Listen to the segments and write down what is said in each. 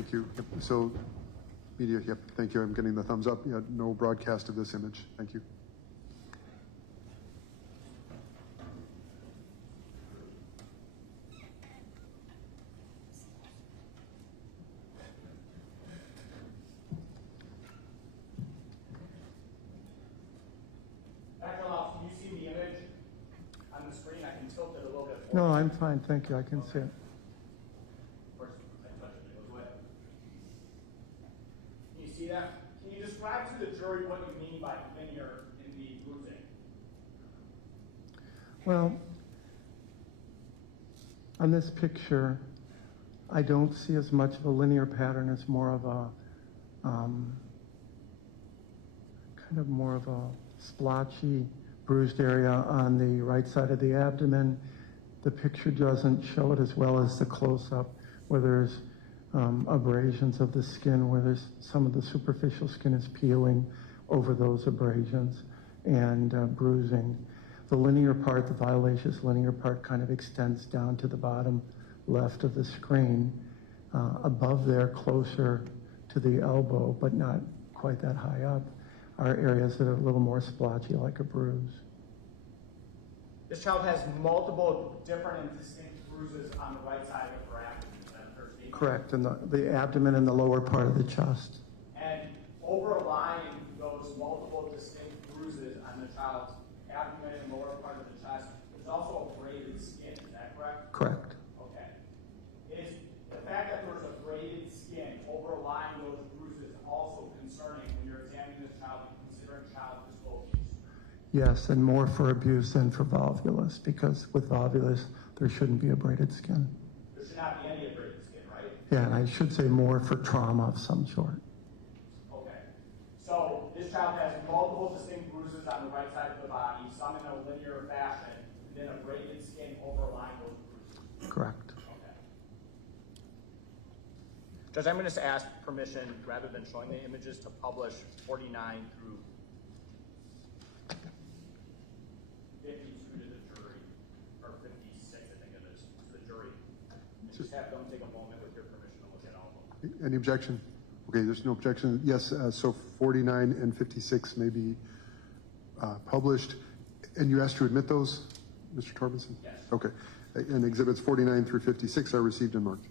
Thank you. Yep. So, media, yep, thank you. I'm getting the thumbs up. Yeah, no broadcast of this image. Thank you. Dr. Laux, can you see the image on the screen? I can tilt it a little bit forward. No, I'm fine. Thank you. I can see it. Of course, I touched it. It goes away. Can you see that? Can you describe to the jury what you mean by linear in the bruising? Well, on this picture, I don't see as much of a linear pattern as more of a kind of more of a splotchy bruised area on the right side of the abdomen. The picture doesn't show it as well as the close-up, where there's abrasions of the skin, where there's some of the superficial skin is peeling over those abrasions and bruising. The linear part, the violaceous linear part, kind of extends down to the bottom left of the screen. Above there, closer to the elbow, but not quite that high up, are areas that are a little more splotchy, like a bruise. This child has multiple different and distinct bruises on the right side of her abdomen. Is that fair statement? Correct, and the abdomen and the lower part of the chest. And overlying those multiple distinct bruises on the child's abdomen and lower part of the chest is also abraded skin. Is that correct? Correct. Okay. Is the fact that there's abraded skin overlying those bruises also concerning when you're examining this child and considering child physical abuse? Yes, and more for abuse than for volvulus, because with volvulus, there shouldn't be abraded skin. There should not be any abraded skin, right? Yeah, and I should say more for trauma of some sort. Okay. So this child has multiple distinct bruises on the right side of the body, some in a linear fashion, and then abraded skin overlying those bruises. Correct. Okay. Judge, I'm going to ask permission, rather than showing the images, to publish 49 through 52 to the jury, or 56, I think it is, to the jury. And just have them take a moment with your permission to look at all of them. Any objection? Okay, there's no objection. Yes, so 49 and 56 may be published. And you asked to admit those, Mr. Torbenson? Yes. Okay. And exhibits 49 through 56 are received and marked.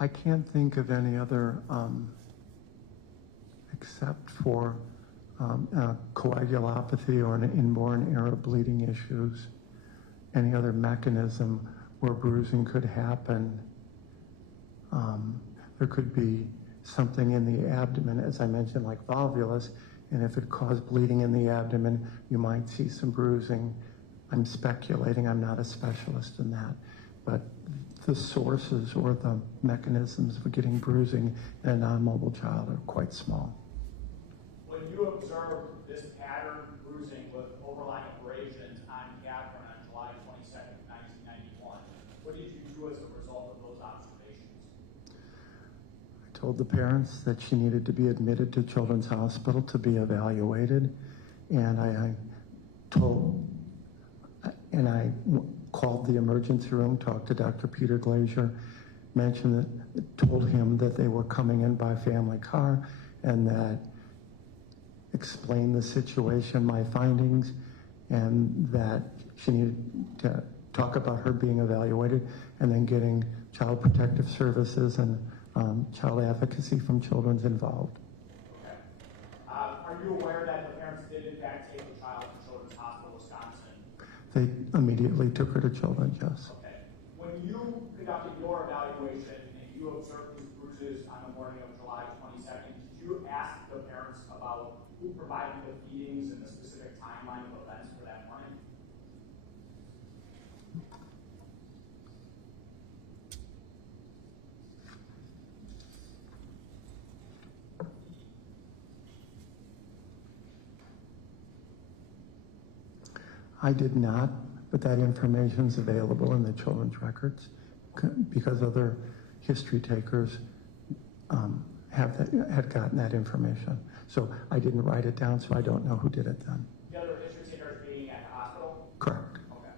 I can't think of any other, except for coagulopathy or an inborn era bleeding issues, any other mechanism where bruising could happen. There could be something in the abdomen, as I mentioned, like volvulus, and if it caused bleeding in the abdomen, you might see some bruising. I'm speculating, I'm not a specialist in that, but the sources or the mechanisms for getting bruising in a non-mobile child are quite small. When you observed this pattern bruising with overlying abrasions on Catherine on July 22nd, 1991, what did you do as a result of those observations? I told the parents that she needed to be admitted to Children's Hospital to be evaluated, and I called the emergency room, talked to Dr. Peter Glazier, told him that they were coming in by family car, and that explained the situation, my findings, and that she needed to talk about her being evaluated, and then getting Child Protective Services and child advocacy from Children's involved. Okay. Are you aware that the parents did in fact take the child to Children's Hospital, Wisconsin? They immediately took her to Children's, yes. Okay. When you conducted your evaluation and you observed these bruises on the morning of July 22nd, did you ask the parents about who provided the feedings and the specific timeline of events for that morning? I did not, but that information is available in the children's records because other history takers had gotten that information. So I didn't write it down, so I don't know who did it then. The other history takers being at the hospital? Correct. Okay.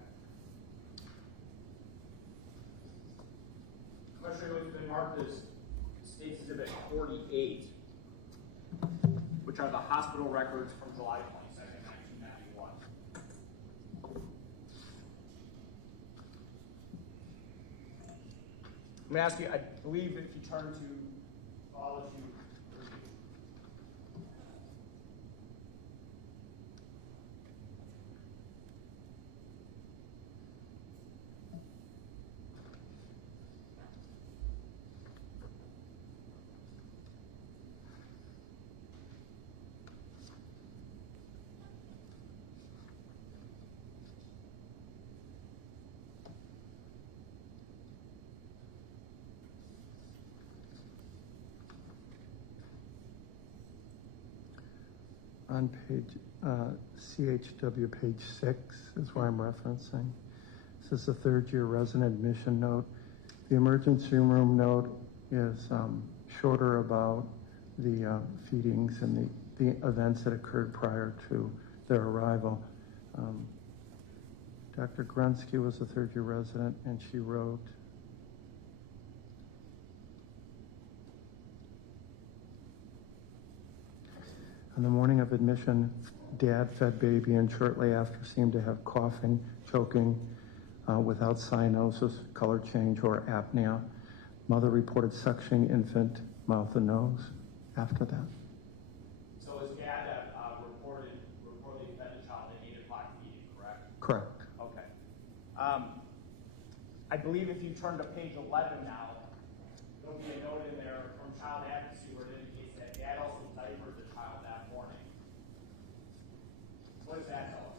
Question has been marked as State's Exhibit 48, which are the hospital records from July 22nd, 1991. I'm going to ask you, I believe if you turn to, I'll let you review. On page CHW page 6 is where I'm referencing. This is the third-year resident admission note. The emergency room note is shorter about the feedings and the events that occurred prior to their arrival. Dr. Grunsky was a third-year resident, and she wrote, on the morning of admission, Dad fed baby and shortly after seemed to have coughing, choking, without cyanosis, color change, or apnea. Mother reported suctioning infant, mouth and nose after that. So his dad reportedly fed the child at 8 o'clock feeding, correct? Correct. Okay. I believe if you turn to page 11 now, there'll be a note in there from child advocacy where it indicates that Dad also diapered the child that morning. What does that tell us?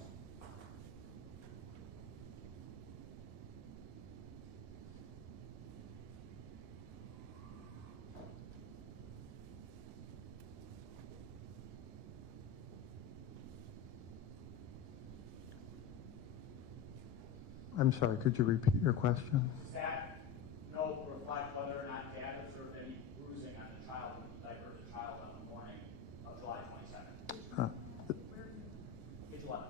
I'm sorry, could you repeat your question? Does that note reflect whether or not Dad observed any bruising on the child when he diapered the child on the morning of July 22nd? Page 11.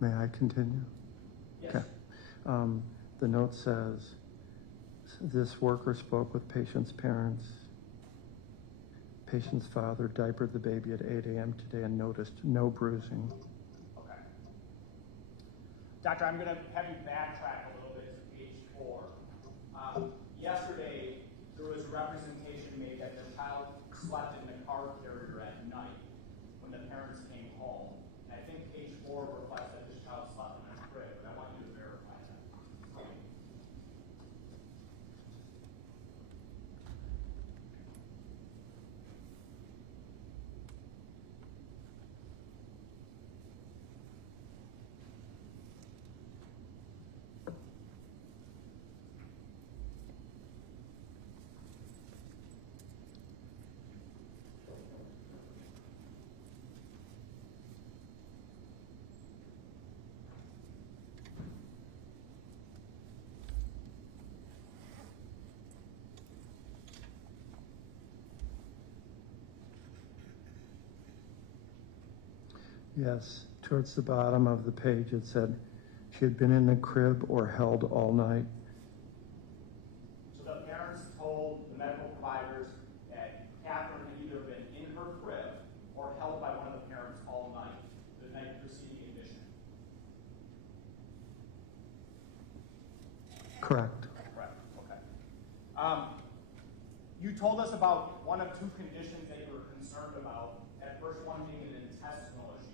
May I continue? Yes. Okay. The note says, this worker spoke with patient's parents. Patient's father diapered the baby at 8 a.m. today and noticed no bruising. Okay. Doctor, I'm going to have you backtrack a little bit to page 4. Yesterday, there was representation made that the child slept in the car carrier at night when the parents came home. And I think page 4 reflects that this child slept in a crib, but I want you to verify that. Yes, towards the bottom of the page it said she had been in the crib or held all night. So the parents told the medical providers that Catherine had either been in her crib or held by one of the parents all night, the night preceding admission. Correct. Correct. Okay. You told us about one of 2 conditions that you were concerned about. That first one being an intestinal issue.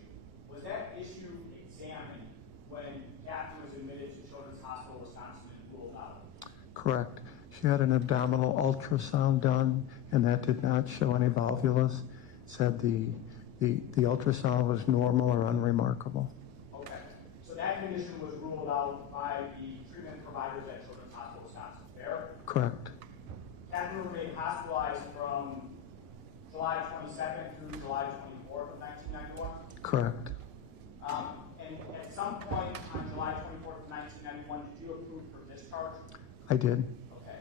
Was that issue examined when Catherine was admitted to Children's Hospital Wisconsin and ruled out? Correct. She had an abdominal ultrasound done, and that did not show any volvulus. Said the ultrasound was normal or unremarkable. Okay. So that condition was ruled out by the treatment providers at Children's Hospital Wisconsin. Fair? Correct. Catherine remained hospitalized from July 22nd through July 24th of 1991. Correct. And at some point on July 24th of 1991, did you approve her discharge? I did. Okay.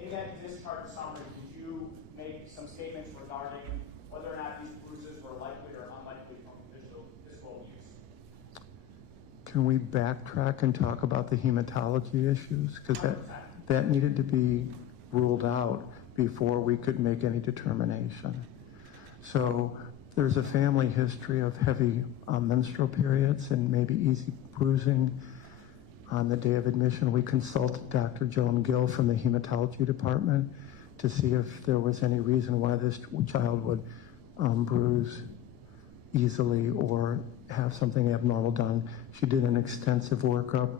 In that discharge summary, did you make some statements regarding whether or not these bruises were likely or unlikely from physical abuse? Can we backtrack and talk about the hematology issues? Because that needed to be ruled out before we could make any determination. So there's a family history of heavy menstrual periods and maybe easy bruising. On the day of admission, we consulted Dr. Joan Gill from the hematology department to see if there was any reason why this child would bruise easily or have something abnormal done. She did an extensive workup.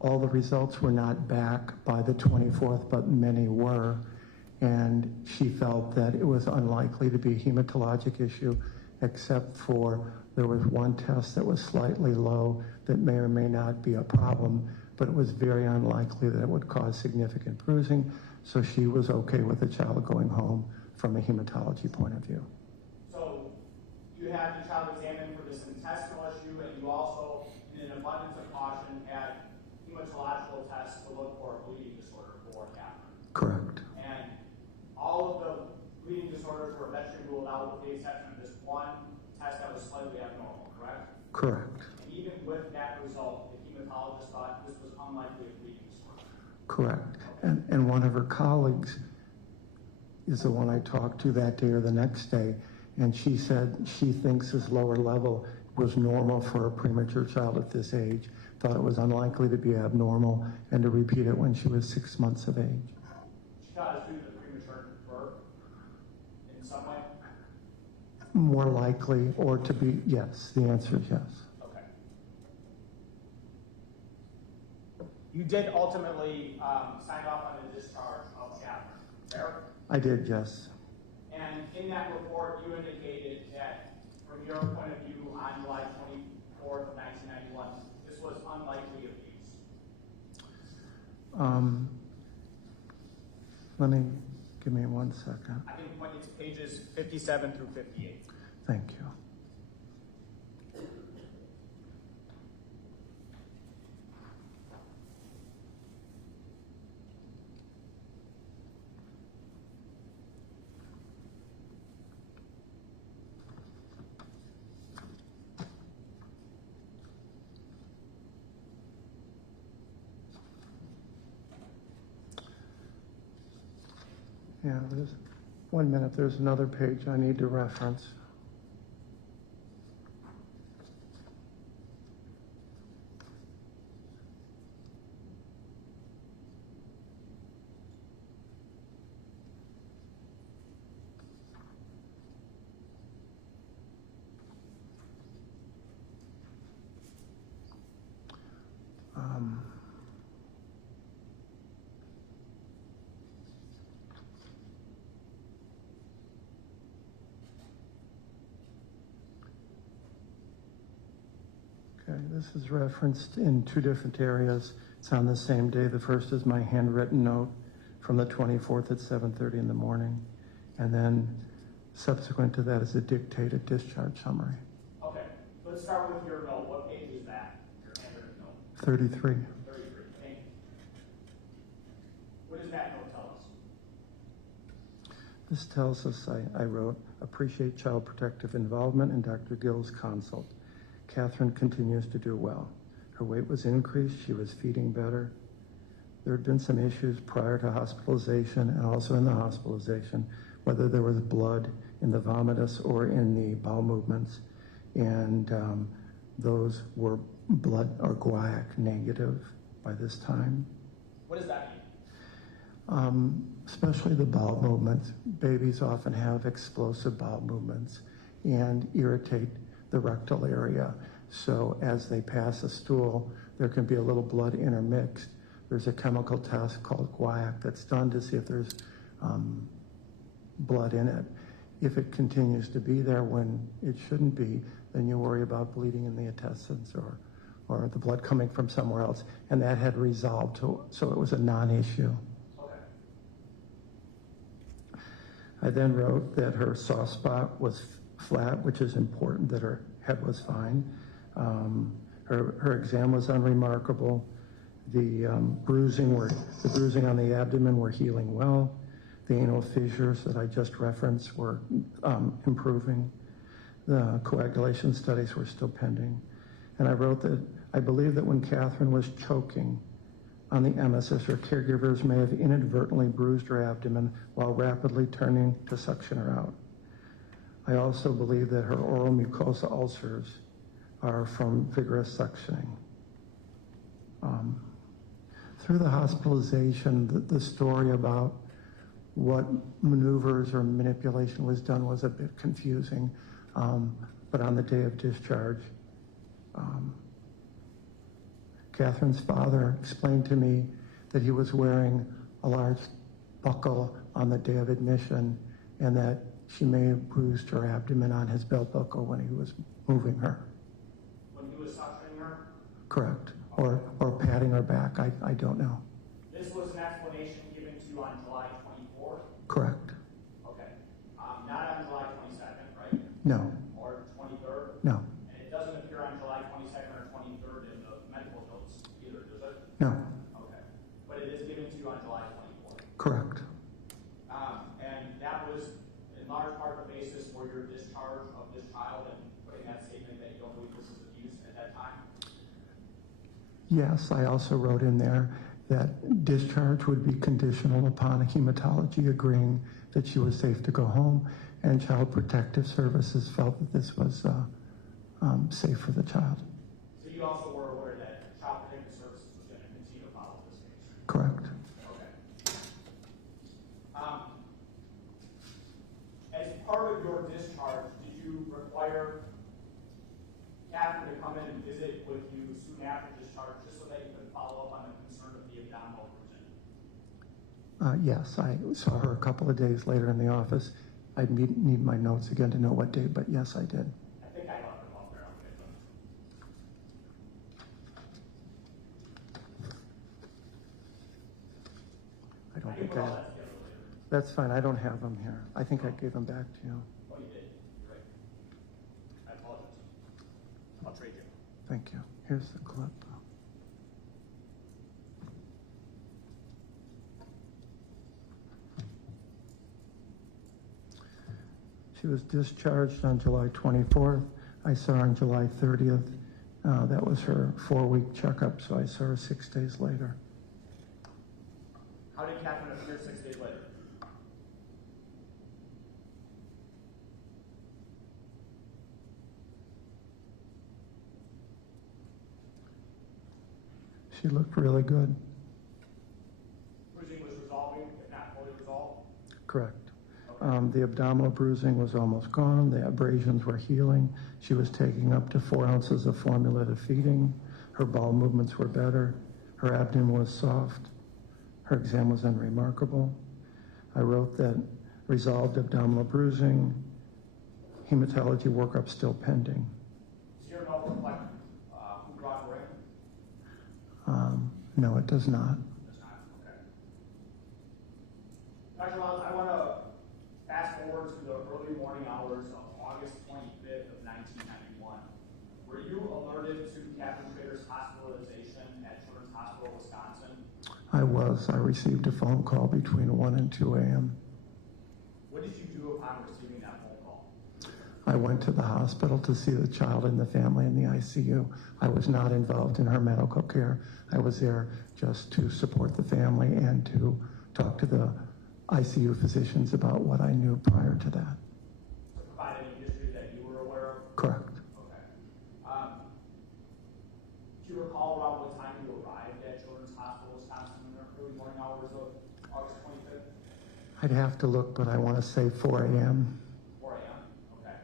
All the results were not back by the 24th, but many were. And she felt that it was unlikely to be a hematologic issue, except for there was one test that was slightly low that may or may not be a problem, but it was very unlikely that it would cause significant bruising. So she was okay with the child going home from a hematology point of view. So you had the child examined for this intestinal issue, and you also, in an abundance of caution, had hematological tests to look for a bleeding disorder for Catherine. Correct. And all of the bleeding disorders were eventually ruled out with the exception of this one test that was slightly abnormal, correct? Correct. And even with that result, the hematologist thought this was unlikely a bleeding disorder. Correct. And one of her colleagues is the one I talked to that day or the next day, and she said she thinks this lower level was normal for a premature child at this age, thought it was unlikely to be abnormal, and to repeat it when she was 6 months of age. She thought it was due to the premature birth in some way? More likely, or to be, yes, the answer is yes. Okay. You did ultimately sign off on the discharge of Catherine, fair? I did, yes. And in that report, you indicated that, from your point of view, on July 24th of 1991, this was unlikely abuse. Give me 1 second. I think it's pages 57 through 58. Thank you. Yeah, there's 1 minute. There's another page I need to reference. this is referenced in two different areas. It's on the same day. The first is my handwritten note from the 24th at 7:30 in the morning. And then subsequent to that is a dictated discharge summary. Okay, let's start with your note. What page is that, your handwritten note? 33. 33, thank you. What does that note tell us? This tells us, I wrote, appreciate child protective involvement in Dr. Gill's consult. Catherine continues to do well. Her weight was increased, she was feeding better. There had been some issues prior to hospitalization and also in the hospitalization, whether there was blood in the vomitus or in the bowel movements. And those were blood or guaiac negative by this time. What does that mean? Especially the bowel movements. Babies often have explosive bowel movements and irritate the rectal area. So as they pass a stool, there can be a little blood intermixed. There's a chemical test called guaiac that's done to see if there's blood in it. If it continues to be there when it shouldn't be, then you worry about bleeding in the intestines or the blood coming from somewhere else. And that had resolved, so it was a non-issue. I then wrote that her soft spot was flat, which is important, that her head was fine. Her exam was unremarkable. The bruising on the abdomen were healing well. The anal fissures that I just referenced were improving. The coagulation studies were still pending. And I wrote that I believe that when Catherine was choking on the emesis, her caregivers may have inadvertently bruised her abdomen while rapidly turning to suction her out. I also believe that her oral mucosa ulcers are from vigorous suctioning. Through the hospitalization, the story about what maneuvers or manipulation was done was a bit confusing, but on the day of discharge, Catherine's father explained to me that he was wearing a large buckle on the day of admission and that she may have bruised her abdomen on his belt buckle when he was moving her. When he was suctioning her? Correct. Or patting her back, I don't know. This was an explanation given to you on July 24th? Correct. Okay. Not on July 22nd, right? No. Or 23rd? No. And it doesn't appear on July 22nd or 23rd in the medical notes either, does it? No. Okay. But it is given to you on July 24th? Correct. And that was in large part the basis for your discharge of this child and putting that statement that you don't believe this is abuse at that time? Yes, I also wrote in there that discharge would be conditional upon hematology agreeing that she was safe to go home, and Child Protective Services felt that this was safe for the child. So you also were aware that Child Protective Services was going to continue to follow this case? Correct. Okay. As part of your discharge, did you require Catherine to come in and visit with you soon after discharge, just so that you could follow up on the concern of the abdominal bruising? Yes, I saw her a couple of days later in the office. I'd need my notes again to know what date, but yes, I did. I think I left them up there. I don't I can think put all I. that together later. That's fine. I don't have them here. I think I gave them back to you. Oh, you did. You're right. I apologize. I'll trade you. Thank you. Here's the clip. She was discharged on July 24th. I saw her on July 30th. That was her 4-week checkup, so I saw her 6 days later. How did Catherine appear 6 days later? She looked really good. Bruising was resolving, if not fully resolved? Correct. The abdominal bruising was almost gone. The abrasions were healing. She was taking up to 4 ounces of formula to feeding. Her bowel movements were better. Her abdomen was soft. Her exam was unremarkable. I wrote that resolved abdominal bruising, hematology workup still pending. Does your note reflect who brought No, it does not. Does not, okay. Dr. Wells, I want to fast forward to the early morning hours of August 25th of 1991. Were you alerted to Captain Schroeder's hospitalization at Children's Hospital, Wisconsin? I was. I received a phone call between 1 and 2 a.m. What did you do upon receiving that phone call? I went to the hospital to see the child and the family in the ICU. I was not involved in her medical care. I was there just to support the family and to talk to the ICU physicians about what I knew prior to that. To provide any history that you were aware of? Correct. Okay. Do you recall around what time you arrived at Children's Hospital, Wisconsin in the early morning hours of August 25th? I'd have to look, but I want to say 4 a.m. 4 a.m.? Okay.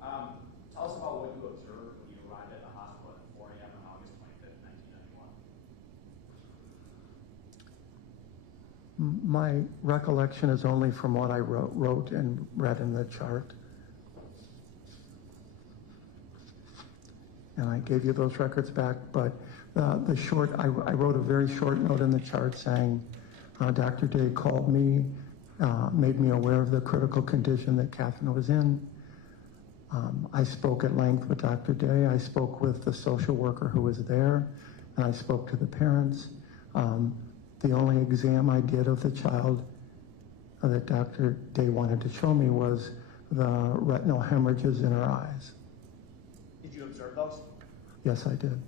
Tell us about what you observed when you arrived at the hospital at 4 a.m. on August 25th, 1991. My recollection is only from what I wrote and read in the chart. And I gave you those records back, but I wrote a very short note in the chart saying, Dr. Day called me, made me aware of the critical condition that Catherine was in. I spoke at length with Dr. Day. I spoke with the social worker who was there, and I spoke to the parents. The only exam I did of the child that Dr. Day wanted to show me was the retinal hemorrhages in her eyes. Did you observe those? Yes, I did.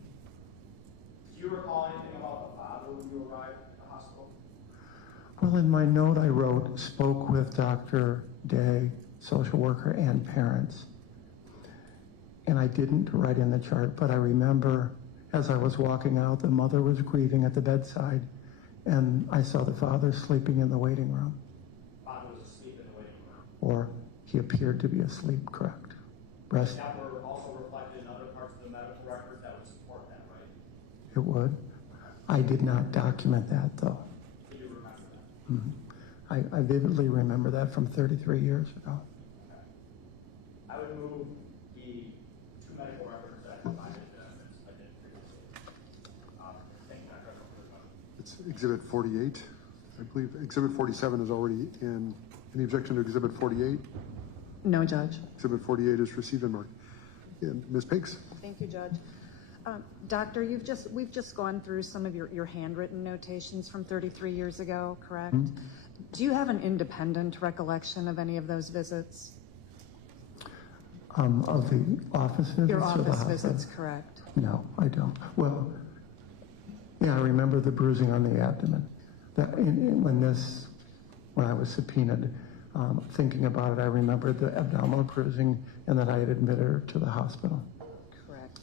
Do you recall anything about the father when you arrived at the hospital? Well, in my note I wrote, spoke with Dr. Day, social worker, and parents. And I didn't write in the chart, but I remember as I was walking out, the mother was grieving at the bedside, and I saw the father sleeping in the waiting room. Father was asleep in the waiting room. Or he appeared to be asleep, correct. That were also reflected in other parts of the medical records that would support that, right? It would. I did not document that, though. Do you remember that? I vividly remember that from 33 years ago. Okay. I would move the two medical records that I provided as I did previously. Thank you, Dr. for the question. It's Exhibit 48. I believe Exhibit 47 is already in. Any objection to Exhibit 48? No, Judge. Exhibit 48 is received and marked. And Ms. Pinks? Thank you, Judge. Doctor, we've just gone through some of your handwritten notations from 33 years ago, correct? Mm-hmm. Do you have an independent recollection of any of those visits? Of the office visits? Your or the office hospital? visits, correct. No, I don't. Well, yeah, I remember the bruising on the abdomen. When I was subpoenaed, thinking about it, I remembered the abdominal bruising and that I had admitted her to the hospital. Correct.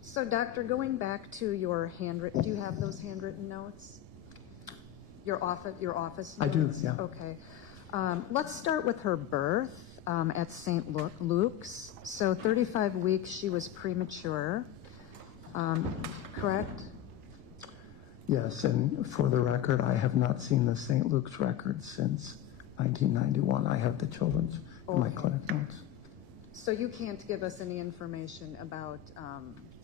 So, Doctor, going back to your handwritten, do you have those handwritten notes? Your office notes? I do, yeah. Okay. Let's start with her birth at St. Luke's. So 35 weeks, she was premature, correct? Yes, and for the record, I have not seen the St. Luke's records since 1991. I have the children's in my clinic notes. So you can't give us any information about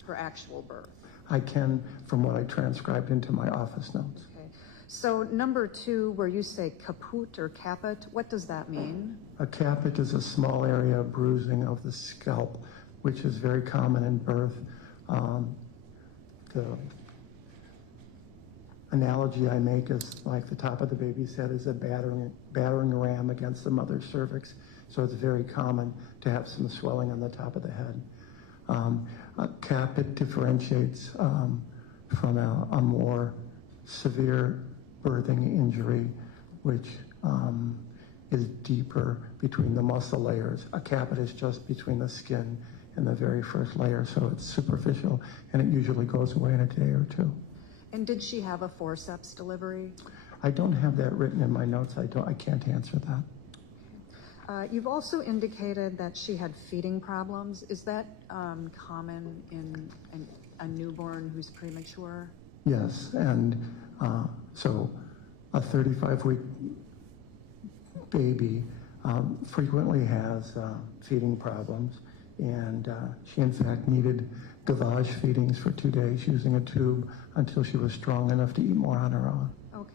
her actual birth? I can, from what I transcribed into my office notes. Okay. So number 2, where you say caput or caput, what does that mean? A caput is a small area of bruising of the scalp, which is very common in birth. The analogy I make is like the top of the baby's head is a battering ram against the mother's cervix. So it's very common to have some swelling on the top of the head. A caput differentiates from a more severe birthing injury, which is deeper between the muscle layers. A caput is just between the skin and the very first layer, so it's superficial, and it usually goes away in a day or two. And did she have a forceps delivery? I don't have that written in my notes. I can't answer that. You've also indicated that she had feeding problems. Is that common in a newborn who's premature? Yes, and so a 35-week baby frequently has feeding problems, and she in fact needed gavage feedings for 2 days using a tube until she was strong enough to eat more on her own. Okay.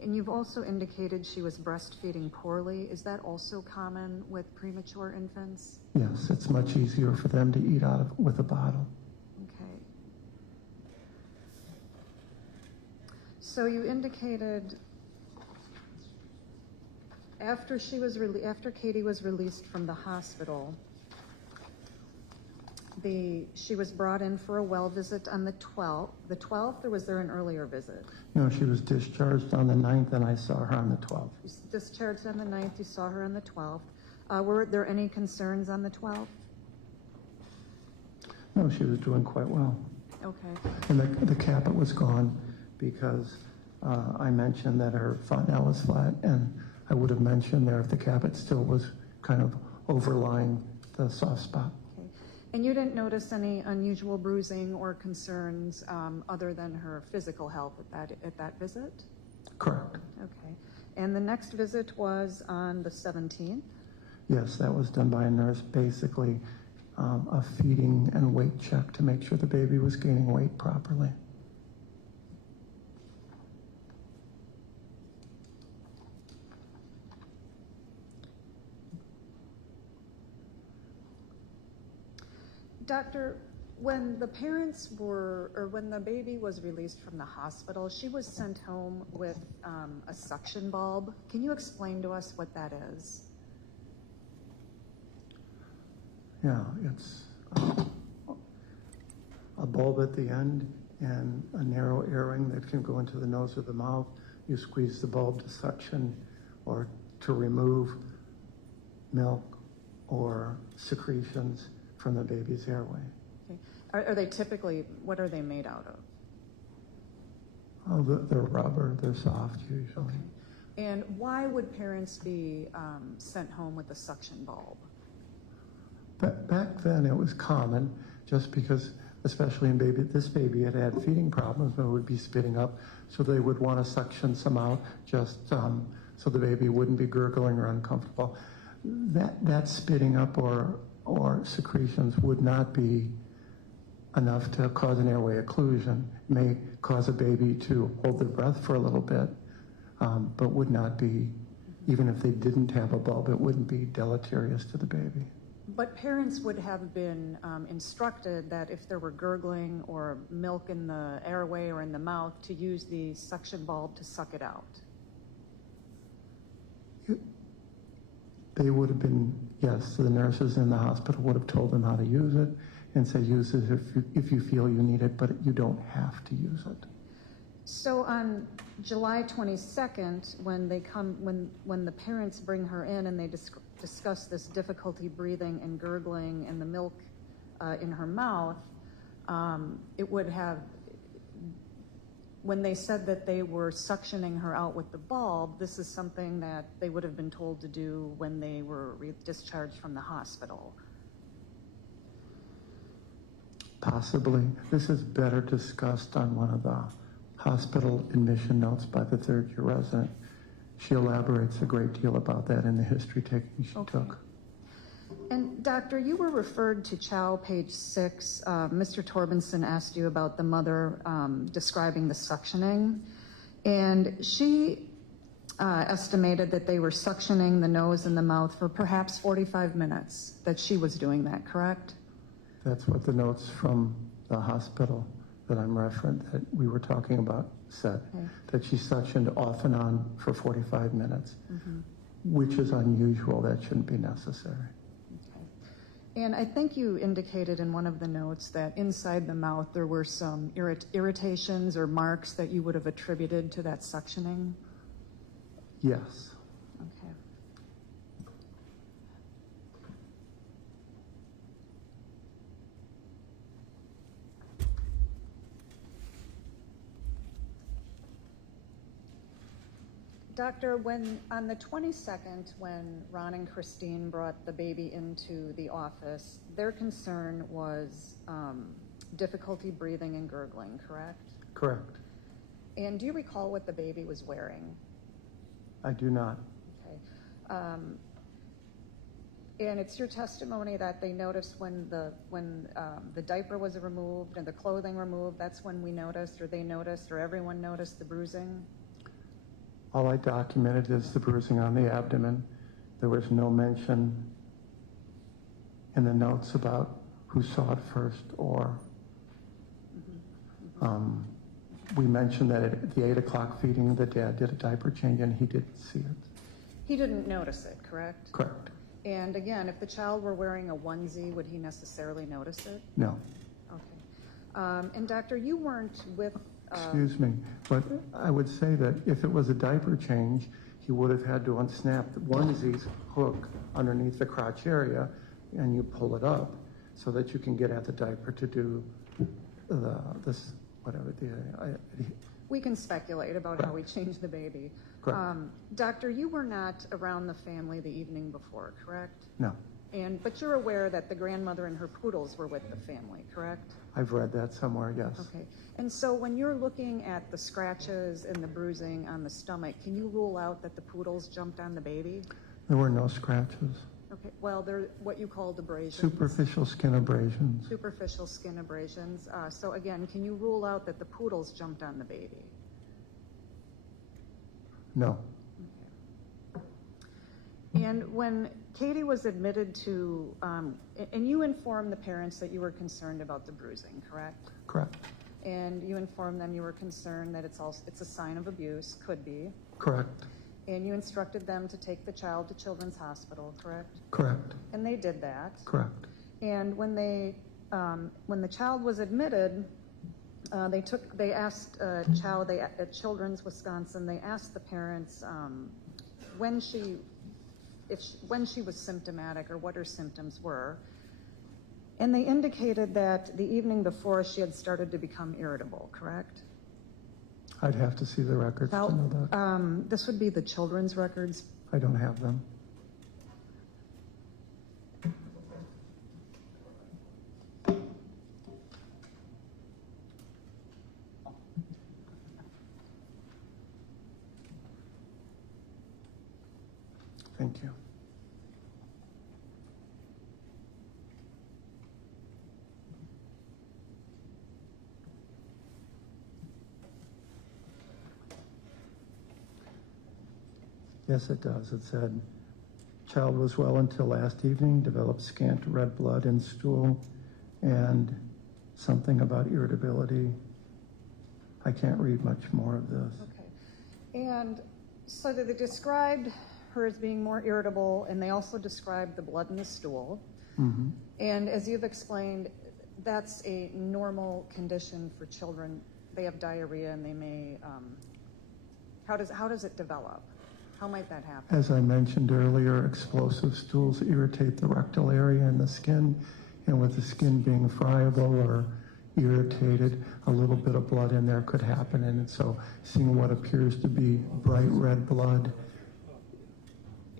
And you've also indicated she was breastfeeding poorly. Is that also common with premature infants? Yes, it's much easier for them to eat with a bottle. Okay. So you indicated after Katie was released from the hospital, she was brought in for a well visit on the 12th. The 12th, or was there an earlier visit? No, she was discharged on the 9th, and I saw her on the 12th. You discharged on the 9th, you saw her on the 12th. Were there any concerns on the 12th? No, she was doing quite well. Okay. And the caput was gone because I mentioned that her fontanelle was flat, and I would have mentioned there if the caput still was kind of overlying the soft spot. Okay. And you didn't notice any unusual bruising or concerns other than her physical health at that visit? Correct. Okay. And the next visit was on the 17th? Yes, that was done by a nurse, basically a feeding and weight check to make sure the baby was gaining weight properly. Doctor, when the when the baby was released from the hospital, she was sent home with a suction bulb. Can you explain to us what that is? Yeah, it's a bulb at the end and a narrow air-ring that can go into the nose or the mouth. You squeeze the bulb to suction or to remove milk or secretions from the baby's airway. Okay. Are they typically, what are they made out of? Oh, they're rubber, they're soft usually. Okay. And why would parents be sent home with a suction bulb? Back then it was common just because, especially in this baby had had feeding problems and would be spitting up, so they would want to suction some out just so the baby wouldn't be gurgling or uncomfortable. That spitting up or secretions would not be enough to cause an airway occlusion. It may cause a baby to hold their breath for a little bit, but would not be, even if they didn't have a bulb, it wouldn't be deleterious to the baby. But parents would have been instructed that if there were gurgling or milk in the airway or in the mouth, to use the suction bulb to suck it out. They would have been, yes, the nurses in the hospital would have told them how to use it and said use it if you feel you need it, but you don't have to use it. So on July 22nd, when the parents bring her in and they discuss this difficulty breathing and gurgling and the milk in her mouth, it would have, when they said that they were suctioning her out with the bulb, this is something that they would have been told to do when they were discharged from the hospital. Possibly. This is better discussed on one of the hospital admission notes by the third-year resident. She elaborates a great deal about that in the history taking she took. And Doctor, you were referred to CHOW page 6. Mr. Torbenson asked you about the mother describing the suctioning, and she estimated that they were suctioning the nose and the mouth for perhaps 45 minutes, that she was doing that, correct? That's what the notes from the hospital that I'm referencing, that we were talking about, said, that she suctioned off and on for 45 minutes, which is unusual. That shouldn't be necessary. Okay. And I think you indicated in one of the notes that inside the mouth there were some irritations or marks that you would have attributed to that suctioning? Yes. Okay. Doctor, on the 22nd, when Ron and Christine brought the baby into the office, their concern was difficulty breathing and gurgling, correct? Correct. And do you recall what the baby was wearing? I do not. Okay. And it's your testimony that they noticed when the diaper was removed and the clothing removed, that's when we noticed, or they noticed, or everyone noticed the bruising? All I documented is the bruising on the abdomen. There was no mention in the notes about who saw it first, or we mentioned that at the 8 o'clock feeding, the dad did a diaper change and he didn't see it. He didn't notice it, correct? Correct. And again, if the child were wearing a onesie, would he necessarily notice it? No. Okay. And doctor, you weren't with... Excuse me, but I would say that if it was a diaper change, he would have had to unsnap the onesie's hook underneath the crotch area, and you pull it up so that you can get at the diaper to do We can speculate about how we changed the baby. Correct. Doctor, you were not around the family the evening before, correct? No. But you're aware that the grandmother and her poodles were with the family, correct? I've read that somewhere, yes. Okay. And so when you're looking at the scratches and the bruising on the stomach, can you rule out that the poodles jumped on the baby? There were no scratches. Okay. Well, they're what you called abrasions. Superficial skin abrasions. Superficial skin abrasions. So again, can you rule out that the poodles jumped on the baby? No. Okay. And when Katie was admitted to, and you informed the parents that you were concerned about the bruising, correct? Correct. And you informed them you were concerned that it's a sign of abuse, could be. Correct. And you instructed them to take the child to Children's Hospital, correct? Correct. And they did that. Correct. And when the child was admitted, they asked at Children's Wisconsin, they asked the parents when she was symptomatic or what her symptoms were. And they indicated that the evening before she had started to become irritable, correct? I'd have to see the records to know that. This would be the children's records. I don't have them. Thank you. Yes, it does. It said, child was well until last evening, developed scant red blood in stool, and something about irritability. I can't read much more of this. Okay. And so they described her as being more irritable, and they also described the blood in the stool. Mm-hmm. And as you've explained, that's a normal condition for children. They have diarrhea, and they may. How does it develop? How might that happen? As I mentioned earlier, explosive stools irritate the rectal area and the skin, and with the skin being friable or irritated, a little bit of blood in there could happen. And so seeing what appears to be bright red blood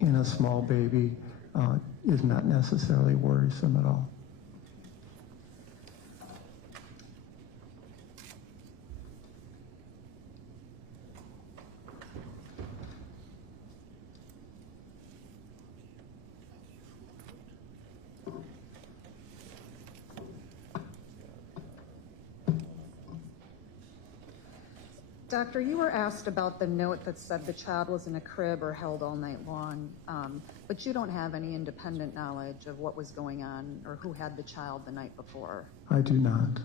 in a small baby is not necessarily worrisome at all. Doctor, you were asked about the note that said the child was in a crib or held all night long, but you don't have any independent knowledge of what was going on or who had the child the night before. I do not.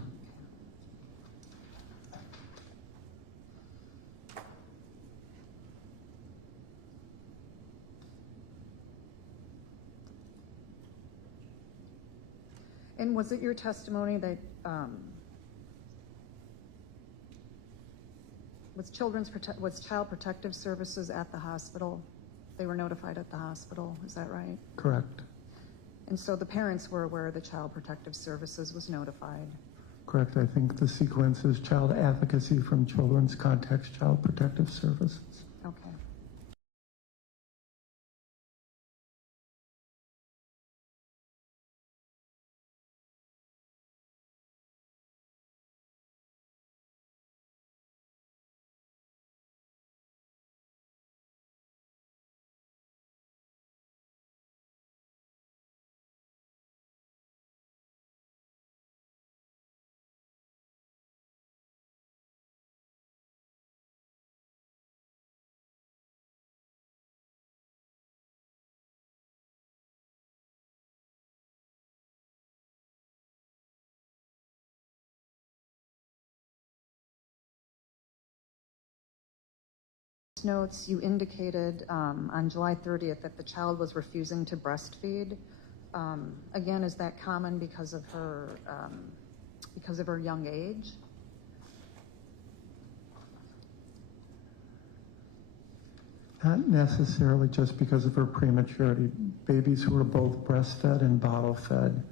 And was it your testimony that was Child Protective Services at the hospital? They were notified at the hospital, is that right? Correct. And so the parents were aware the Child Protective Services was notified? Correct. I think the sequence is child advocacy from Children's Context Child Protective Services. Okay. notes, you indicated on July 30th that the child was refusing to breastfeed. Again, is that common because of her young age? Not necessarily just because of her prematurity. Babies who are both breastfed and bottle fed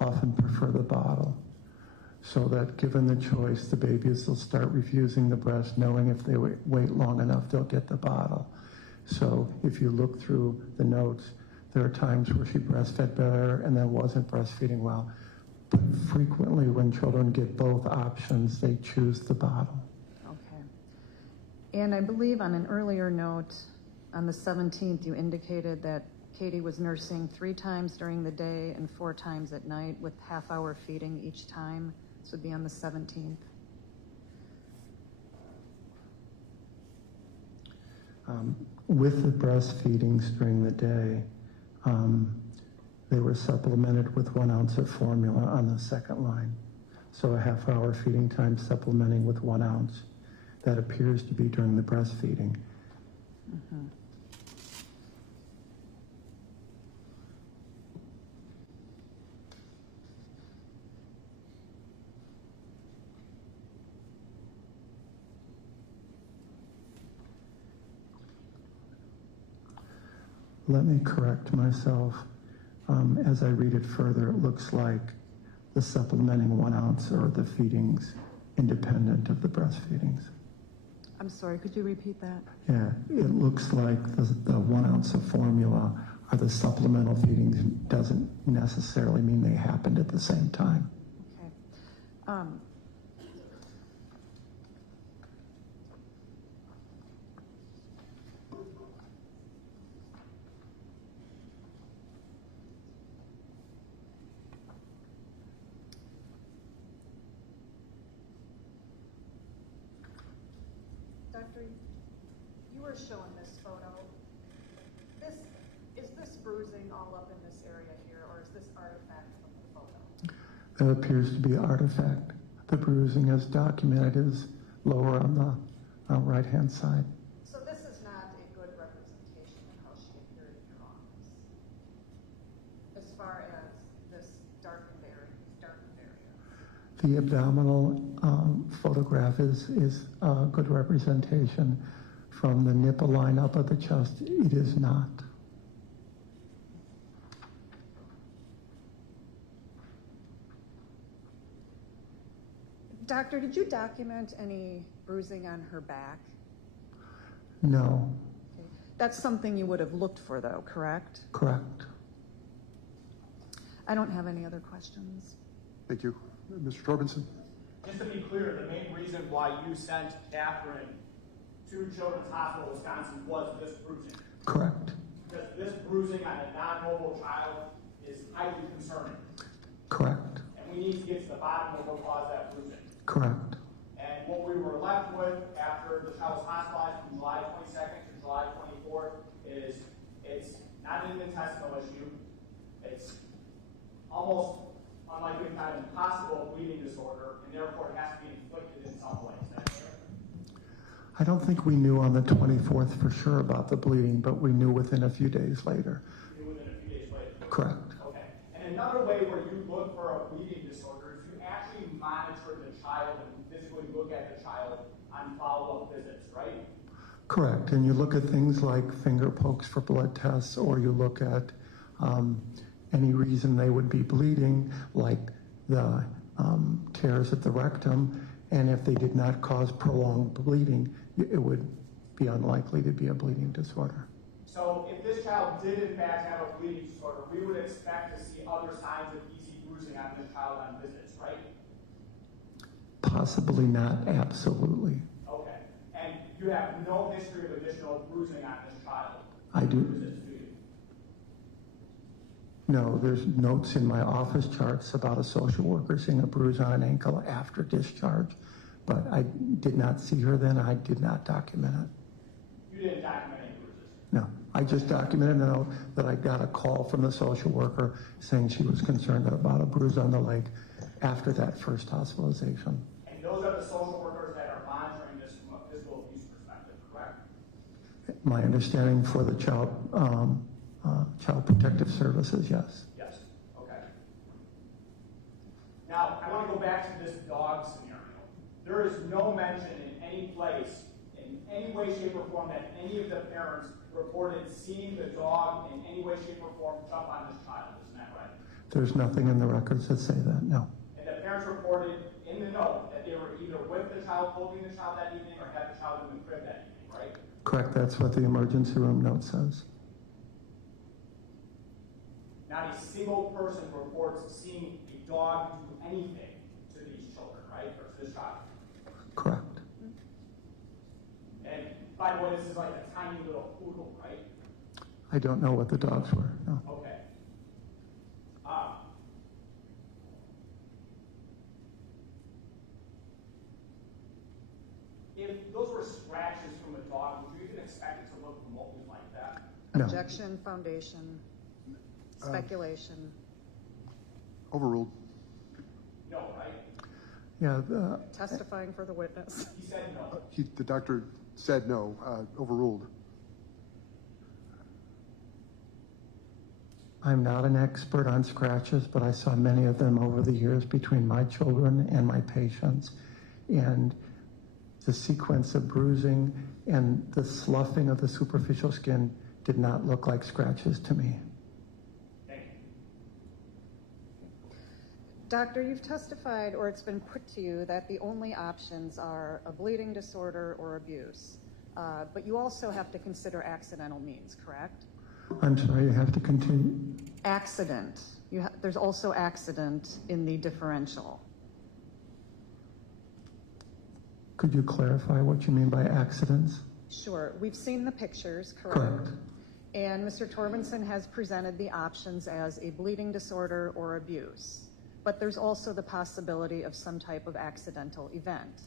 often prefer the bottle. So that given the choice, the babies will start refusing the breast, knowing if they wait long enough, they'll get the bottle. So if you look through the notes, there are times where she breastfed better and then wasn't breastfeeding well. But frequently when children get both options, they choose the bottle. Okay. And I believe on an earlier note, on the 17th, you indicated that Katie was nursing 3 times during the day and 4 times at night with half-hour feeding each time. This would be on the 17th. With the breastfeedings during the day, they were supplemented with 1 ounce of formula on the second line. So a half-hour feeding time supplementing with 1 ounce. That appears to be during the breastfeeding. Mm-hmm. Let me correct myself. As I read it further, it looks like the supplementing 1 ounce are the feedings independent of the breastfeedings. I'm sorry, could you repeat that? Yeah, it looks like the 1 ounce of formula are the supplemental feedings. Doesn't necessarily mean they happened at the same time. Okay. Doctor, you were showing this photo. Is this bruising all up in this area here, or is this artifact from the photo? That appears to be artifact. The bruising as documented is lower on the right-hand side. So this is not a good representation of how she appeared in your office, as far as this darkened area. The abdominal photograph is a good representation. From the nipple line up at the chest, it is not. Doctor, did you document any bruising on her back? No. Okay. That's something you would have looked for, though, correct? Correct. I don't have any other questions. Thank you. Mr. Torbenson? Just to be clear, the main reason why you sent Catherine to Children's Hospital Wisconsin was this bruising. Correct. Because this bruising on a non-mobile child is highly concerning. Correct. And we need to get to the bottom of what caused that bruising. Correct. And what we were left with after the child was hospitalized from July 22nd to July 24th is it's not an intestinal issue. It's almost unlikely kind of impossible bleeding disorder, and therefore it has to be inflicted in some way. Is that fair? I don't think we knew on the 24th for sure about the bleeding, but we knew within a few days later. You knew within a few days later? Correct. Okay. And another way where you look for a bleeding disorder is you actually monitor the child and physically look at the child on follow-up visits, right? Correct. And you look at things like finger pokes for blood tests, or you look at any reason they would be bleeding, like the tears at the rectum, and if they did not cause prolonged bleeding, it would be unlikely to be a bleeding disorder. So if this child did in fact have a bleeding disorder, we would expect to see other signs of easy bruising on this child on visits, right? Possibly not, absolutely. Okay. And you have no history of additional bruising on this child? I do. Visits, do you? No, there's notes in my office charts about a social worker seeing a bruise on an ankle after discharge, but I did not see her then. I did not document it. You didn't document any bruises? No, I just documented the note that I got a call from the social worker saying she was concerned about a bruise on the leg after that first hospitalization. And those are the social workers that are monitoring this from a physical abuse perspective, correct? My understanding for the Child Protective Services, yes. Yes, okay. Now, I want to go back to this dog scenario. There is no mention in any place, in any way, shape, or form, that any of the parents reported seeing the dog in any way, shape, or form jump on this child. Isn't that right? There's nothing in the records that say that, no. And the parents reported in the note that they were either with the child, holding the child that evening, or had the child in the crib that evening, right? Correct, that's what the emergency room note says. Not a single person reports seeing a dog do anything to these children, right? Or to this child. Correct. And by the way, this is like a tiny little poodle, right? I don't know what the dogs were, no. Okay. If those were scratches from a dog, would you even expect it to look remotely like that? No. Objection, foundation, speculation. Overruled. No, right? Yeah, Testifying for the witness. He said no. The doctor said no, overruled. I'm not an expert on scratches, but I saw many of them over the years between my children and my patients. And the sequence of bruising and the sloughing of the superficial skin did not look like scratches to me. Thank you. Doctor, you've testified, or it's been put to you, that the only options are a bleeding disorder or abuse. But you also have to consider accidental means, correct? I'm sorry, you have to continue. Accident. There's also accident in the differential. Could you clarify what you mean by accidents? Sure. We've seen the pictures, correct? Correct. And Mr. Torbenson has presented the options as a bleeding disorder or abuse. But there's also the possibility of some type of accidental event.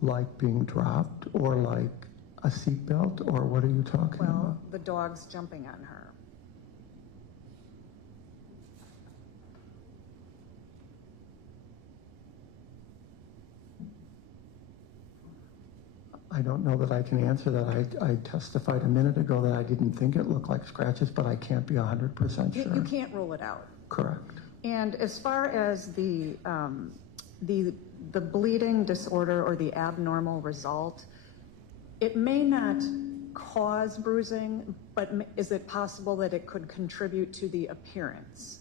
Like being dropped or like a seatbelt, or what are you talking Well, about? the dog's jumping on her. I don't know that I can answer that. I testified a minute ago that I didn't think it looked like scratches, but I can't be 100% sure. You can't rule it out. Correct. And as far as the bleeding disorder or the abnormal result, it may not cause bruising, but is it possible that it could contribute to the appearance?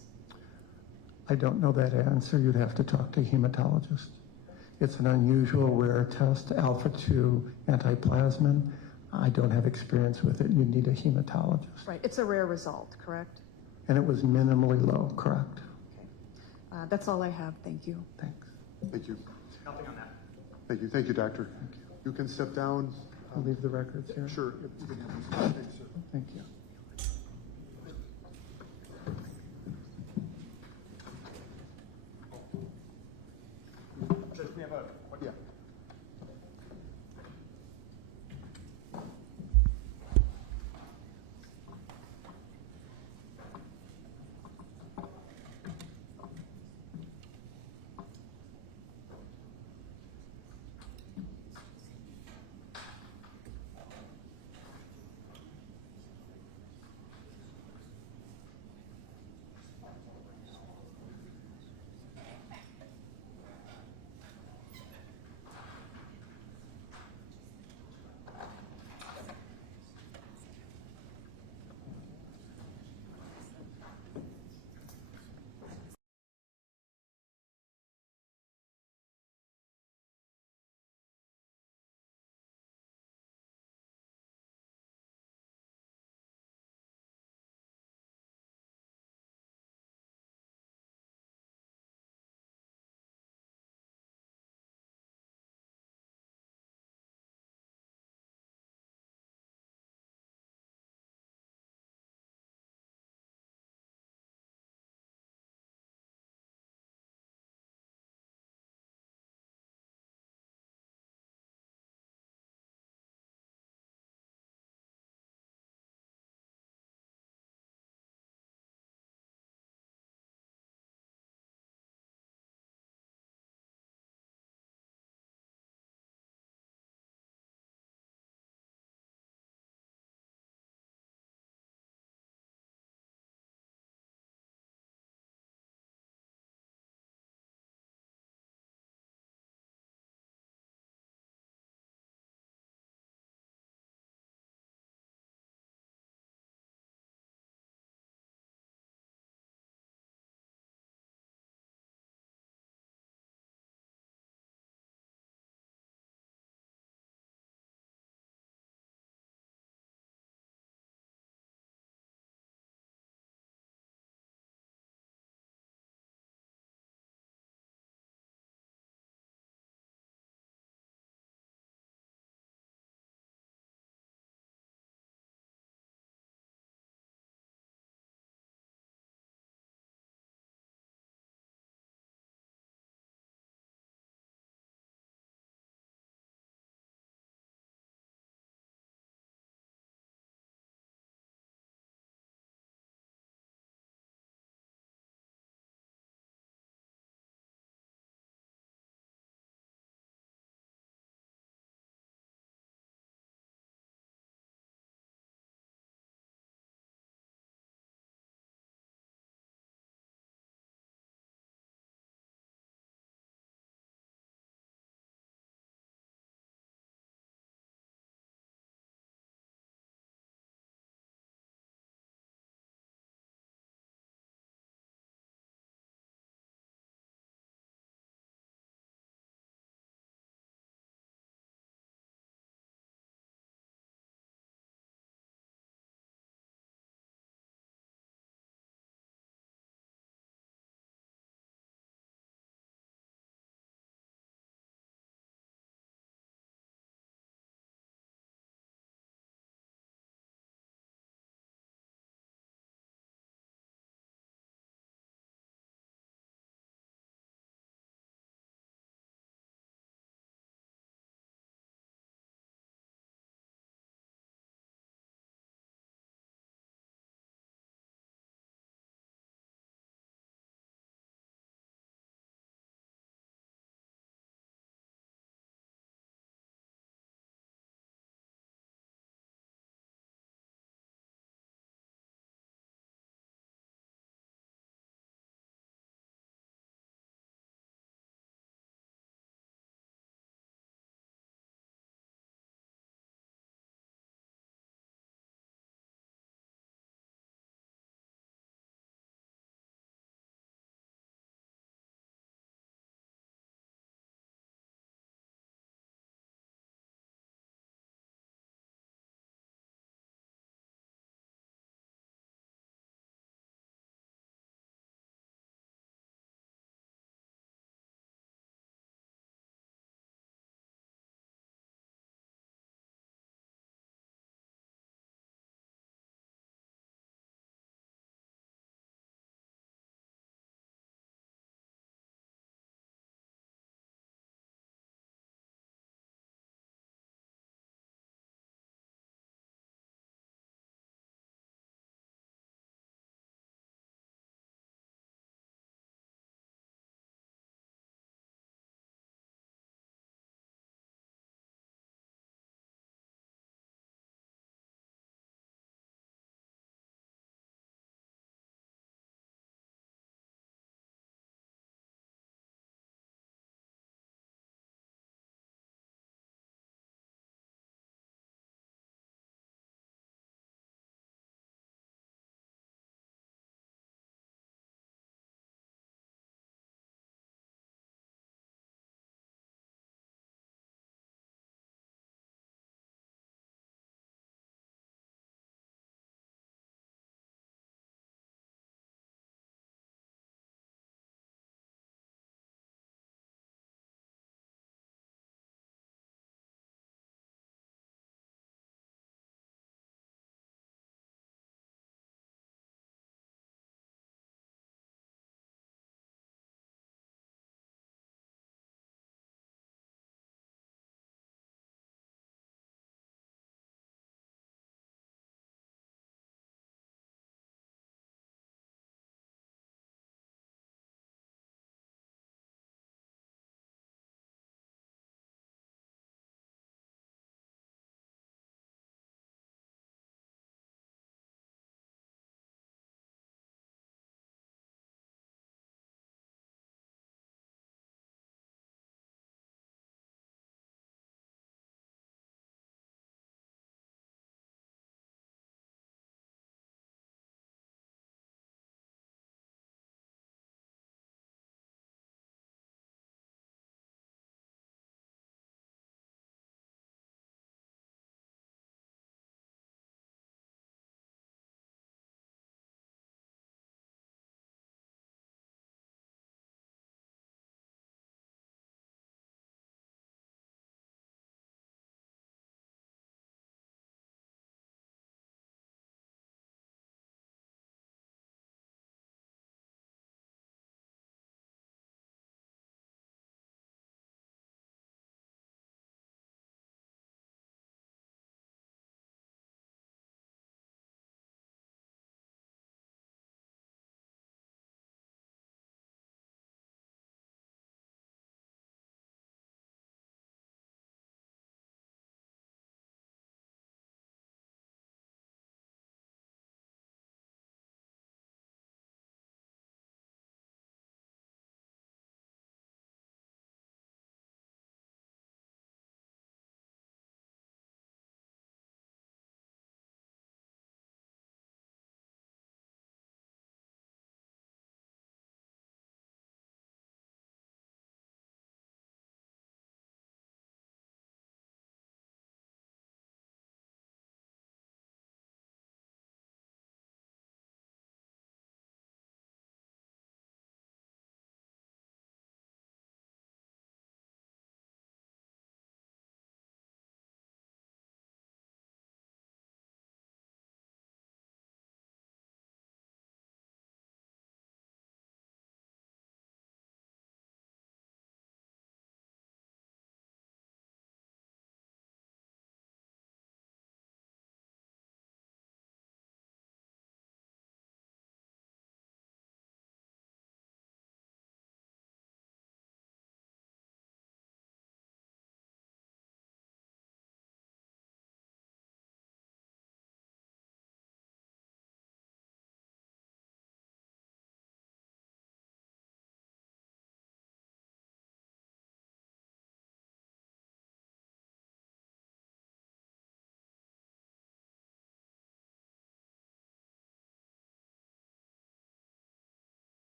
I don't know that answer. You'd have to talk to a hematologist. It's an unusual rare test, alpha-2 antiplasmin. I don't have experience with it. You need a hematologist. Right. It's a rare result, correct? And it was minimally low, correct? Okay. That's all I have. Thank you. Thanks. Thank you. Nothing on that. Thank you. Thank you, doctor. You can step down. I'll leave the records here. Sure. You can have these. Thanks, sir. Thank you. Judge, we have a, yeah.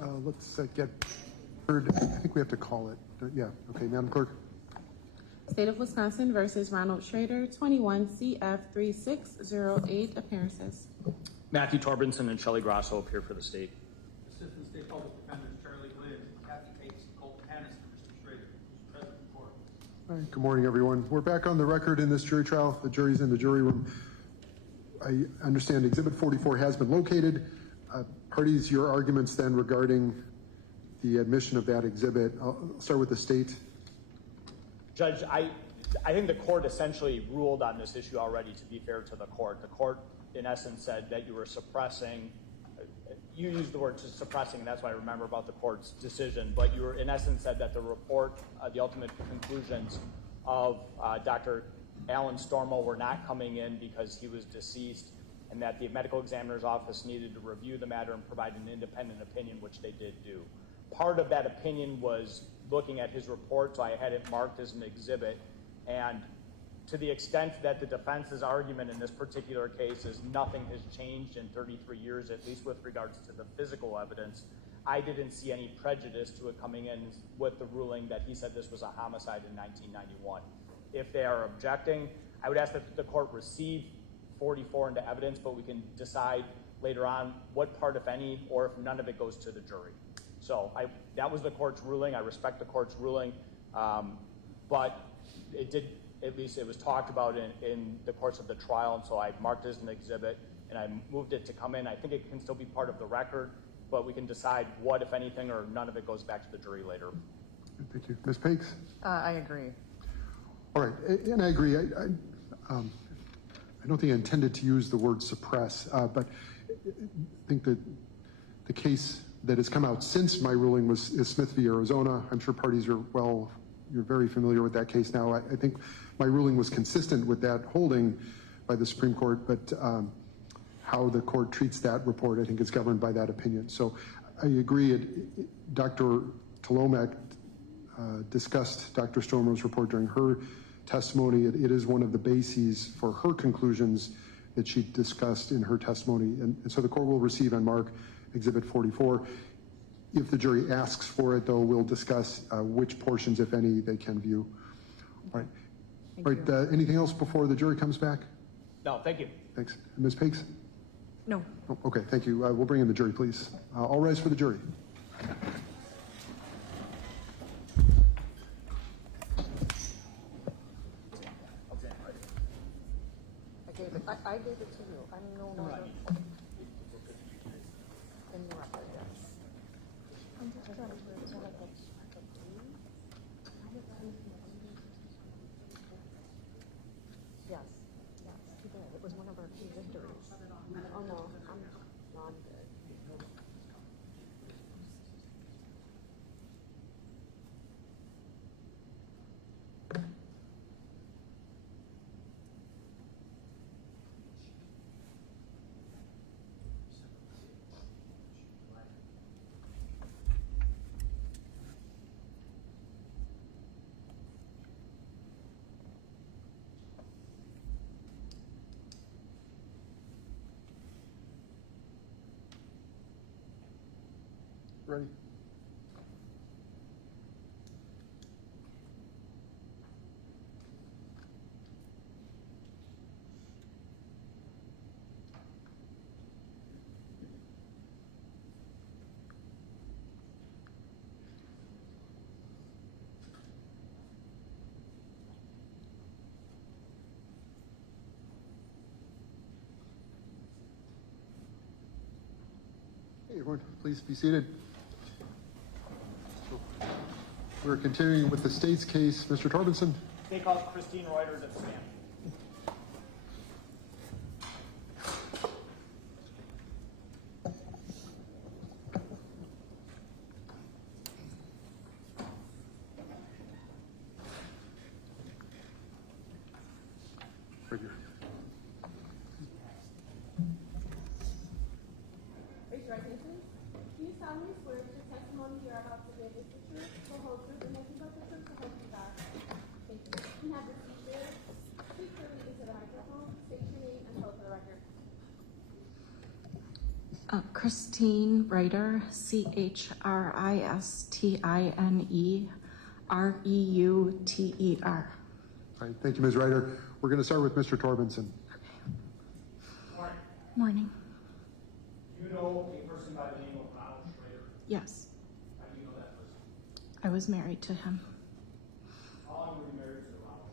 Let's get heard. I think we have to call it. Yeah, okay, Madam Clerk. State of Wisconsin versus Ronald Schroeder, 21 CF 3608, appearances. Matthew Torbenson and Shelley Grosso appear for the state. Assistant State Public Defenders Charlie Glynn, Kathy Cates, Colton Hannis, and Mr. Schrader, who's present in court. All right, good morning, everyone. We're back on the record in this jury trial. The jury's in the jury room. I understand Exhibit 44 has been located. Parties, your arguments then regarding the admission of that exhibit. I'll start with the state. Judge, I think the court essentially ruled on this issue already, to be fair to the court. The court, in essence, said that you were suppressing, you used the word suppressing, and that's what I remember about the court's decision, but you were, in essence, said that the report, the ultimate conclusions of Dr. Alan Stormo were not coming in because he was deceased, and that the medical examiner's office needed to review the matter and provide an independent opinion, which they did do. Part of that opinion was looking at his report, so I had it marked as an exhibit, and to the extent that the defense's argument in this particular case is nothing has changed in 33 years, at least with regards to the physical evidence, I didn't see any prejudice to it coming in with the ruling that he said this was a homicide in 1991. If they are objecting, I would ask that the court receive 44 into evidence, but we can decide later on what part, if any, or if none of it goes to the jury. So that was the court's ruling. I respect the court's ruling, but it did, at least it was talked about in the course of the trial, and so I marked it as an exhibit, and I moved it to come in. I think it can still be part of the record, but we can decide what, if anything, or none of it goes back to the jury later. Thank you. Ms. Pakes? I agree. All right, and I agree. I don't think I intended to use the word suppress, but I think that the case that has come out since my ruling is Smith v. Arizona. I'm sure parties are, well, you're very familiar with that case now. I think my ruling was consistent with that holding by the Supreme Court, but how the court treats that report, I think, is governed by that opinion. So I agree. Dr. Tolomek discussed Dr. Stormo's report during her testimony. It is one of the bases for her conclusions that she discussed in her testimony. And so the court will receive and mark Exhibit 44. If the jury asks for it, though, we'll discuss which portions, if any, they can view. All right. Thank you. Anything else before the jury comes back? No, thank you. Thanks. Ms. Pakes? No. Oh, okay, thank you. We'll bring in the jury, please. All rise for the jury. I gave it to you. I'm no longer in the record, yes. I'm just trying to tell it that yes, he did. It was one of our key victories. Oh, no, I'm good. Ready? Hey, everyone, please be seated. We're continuing with the state's case. Mr. Torbenson. State calls Christine Reuters at the stand. Right here. Raise your right hand, please. Do you solemnly swear that the testimony you are about to give is the truth, the whole truth, and nothing but the truth, so help you God? Thank you. You can have the seat there. Christine Reiter, Christine Reuter. All right, thank you, Ms. Ryder. We're going to start with Mr. Torbenson. Morning. Morning. Do you know a person by the name of Ronald Schroeder? Yes, How do you know that person? I was married to him How long were you married to Ronald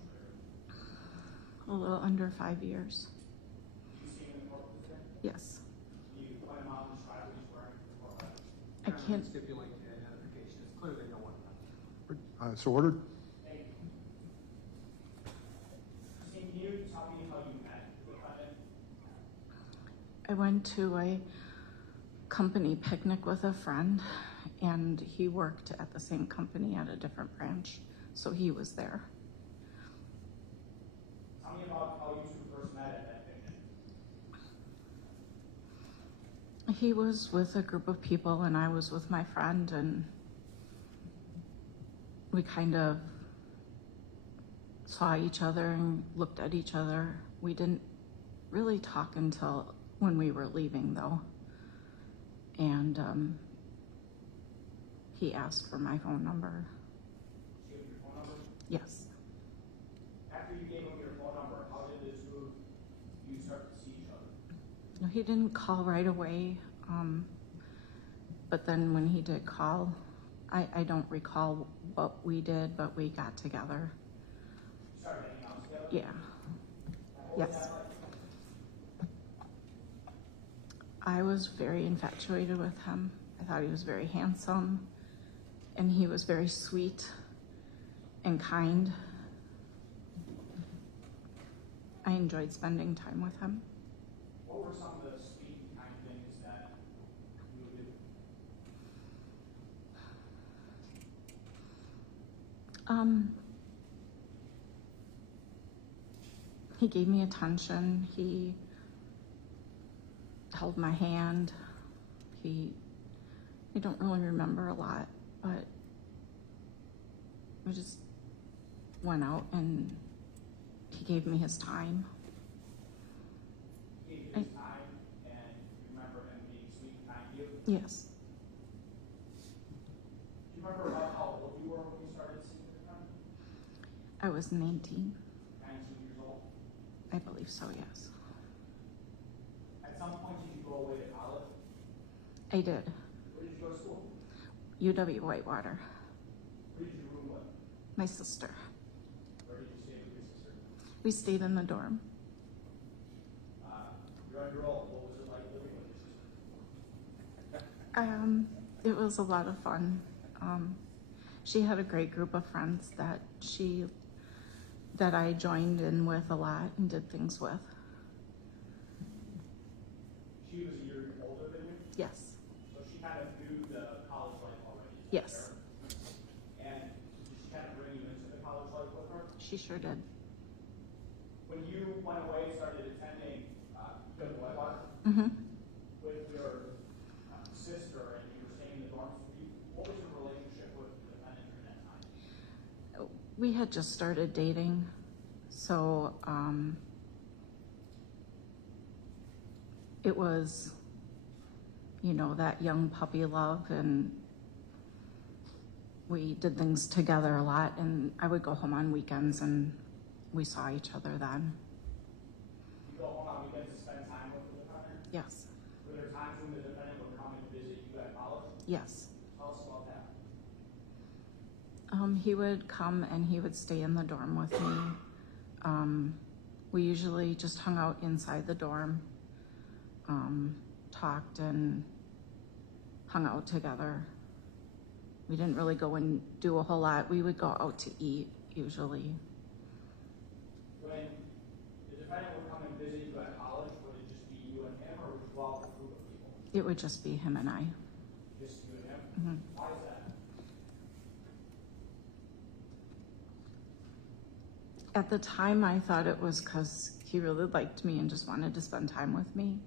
Schroeder? a little under 5 years. Did you see him in the court today? Yes. Can you point him out and describe what he's wearing for the court records? I can't, Stipulate identification. It's clear they know one another. So ordered. Thank you. Christine, can you tell me how you met the defendant? I went to a company picnic with a friend, and he worked at the same company at a different branch, so he was there. Tell me about how you two first met at that picnic. He was with a group of people, and I was with my friend, and we kind of saw each other and looked at each other. We didn't really talk until when we were leaving, though. And he asked for my phone number. Did you give him your phone number? Yes. After you gave him your phone number, how did the two of you start to see each other? No, he didn't call right away. But then when he did call, I don't recall what we did, but we got together. You started hanging out together? Yeah. What was Yes. that like? I was very infatuated with him. I thought he was very handsome, and he was very sweet and kind. I enjoyed spending time with him. What were some of the sweet and kind things that you would do? He gave me attention. He held my hand. I don't really remember a lot, but we just went out and he gave me his time. He gave you his time, and you remember him being sweet and kind to you? Yes, Do you remember about how old you were when you started seeing the defendant? I was 19. 19 years old. I believe so, yes. At some point, did you go away to college? I did. Where did you go to school? UW Whitewater. Who did you room with? My sister. Where did you stay with your sister? We stayed in the dorm. You're on your own. What was it like living with your sister? It was a lot of fun. She had a great group of friends that I joined in with a lot and did things with. She was a year older than you, Yes. so she kind of knew the college life already. Is that Yes. fair? And did she kind of bring you into the college life with her? She sure did. When you went away and started attending UW Whitewater Mm-hmm. with your sister and you were staying in the dorms, what was your relationship with the defendant during that time? We had just started dating, so it was, that young puppy love, and we did things together a lot, and I would go home on weekends and we saw each other then. You go home on weekends to spend time with the defendant? Yes. Were there times when the defendant would come and visit you at college? Yes. Tell us about that. He would come and he would stay in the dorm with me. We usually just hung out inside the dorm, talked and hung out together. We didn't really go and do a whole lot. We would go out to eat usually. When the defendant would come and visit you at college, would it just be you and him, or would you go out with a group of people? It would just be him and I. Just you and him? Mhm. Why is that? At the time, I thought it was because he really liked me and just wanted to spend time with me.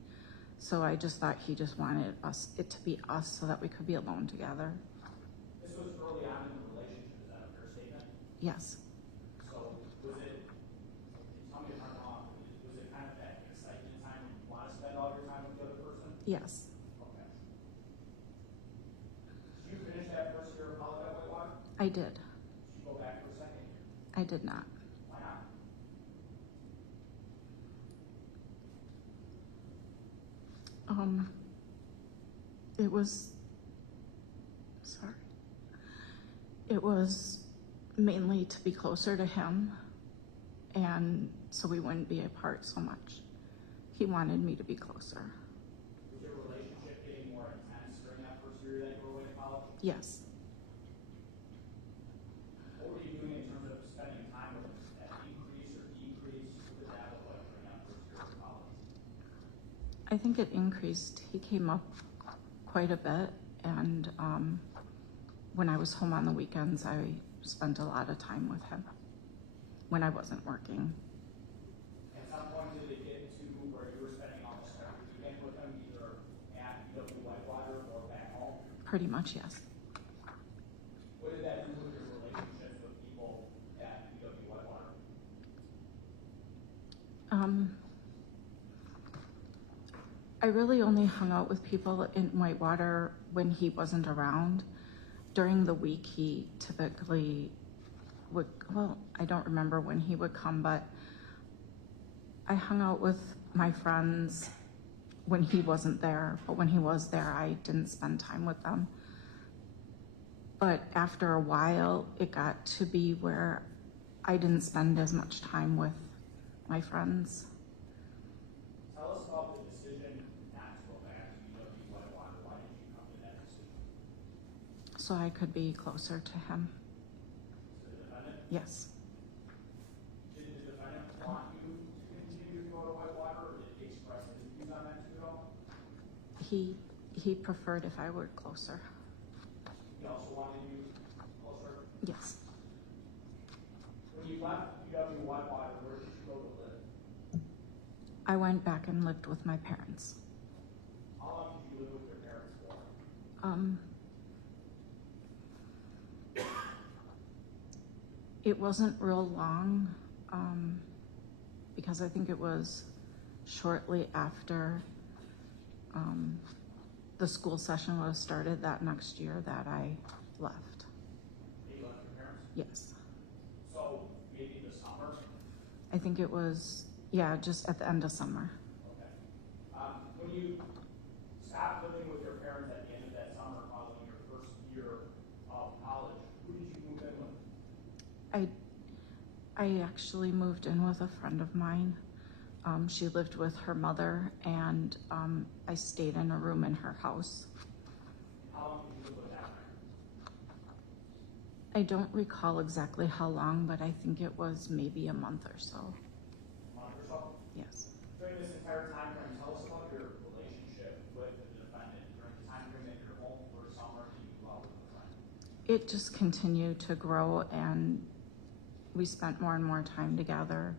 So I just thought he just wanted it to be us so that we could be alone together. This was early on in the relationship, is that a fair statement? Yes. So was it, tell me if I'm wrong, was it kind of that excitement time when you want to spend all your time with the other person? Yes. Okay. I did. Did you go back for a second year? I did not. Why not? It was, sorry. It was mainly to be closer to him, and so we wouldn't be apart so much. He wanted me to be closer. Was your relationship getting more intense during that first year that you were away to college? Yes. What were you doing in terms of spending time with him? Did that increase or decrease? What did that look like during that first year of college? I think it increased. He came up quite a bit, and when I was home on the weekends, I spent a lot of time with him when I wasn't working. At some point, did it get to where you were spending almost every weekend with him, either at UW Whitewater or back home? Pretty much, yes. What did that do with your relationships with people at UW Whitewater? I really only hung out with people in Whitewater when he wasn't around. During the week, he typically would, well, I don't remember when he would come, but I hung out with my friends when he wasn't there, but when he was there, I didn't spend time with them. But after a while, it got to be where I didn't spend as much time with my friends. Tell us about the decision not to go back to UW Whitewater. Why did you come to that decision? So I could be closer to him. To the defendant? Yes. Did the defendant want you to continue to go to Whitewater, or did he express his views on that too at all? He preferred if I were closer. He also wanted you closer? Yes. When you left UW Whitewater, where did you go to live? I went back and lived with my parents. How long did you live with your parents for? It wasn't real long, because I think it was shortly after the school session was started that next year that I left. You left your parents? Yes. So maybe the summer? I think it was, yeah, just at the end of summer. Okay. When you stopped living with your parents at the end of that summer following your first year of college, who did you move in with? I actually moved in with a friend of mine. She lived with her mother, and I stayed in a room in her house. How long did you live with that friend? I don't recall exactly how long, but I think it was maybe a month or so. A month or so? Yes. During this entire time frame, tell us about your relationship with the defendant during the time frame that you're home for summer and you go out with a friend. It just continued to grow, and we spent more and more time together.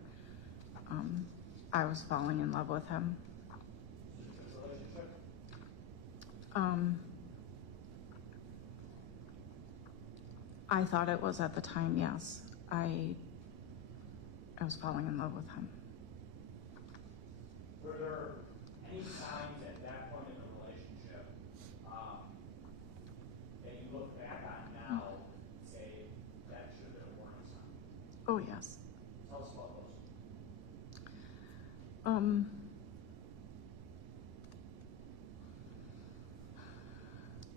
I was falling in love with him. Is it a good relationship? I thought it was at the time, yes. I was falling in love with him. Were there any signs at that point in the relationship that you look back on now and say that should have been a warning sign? Oh, yes. Tell us about those.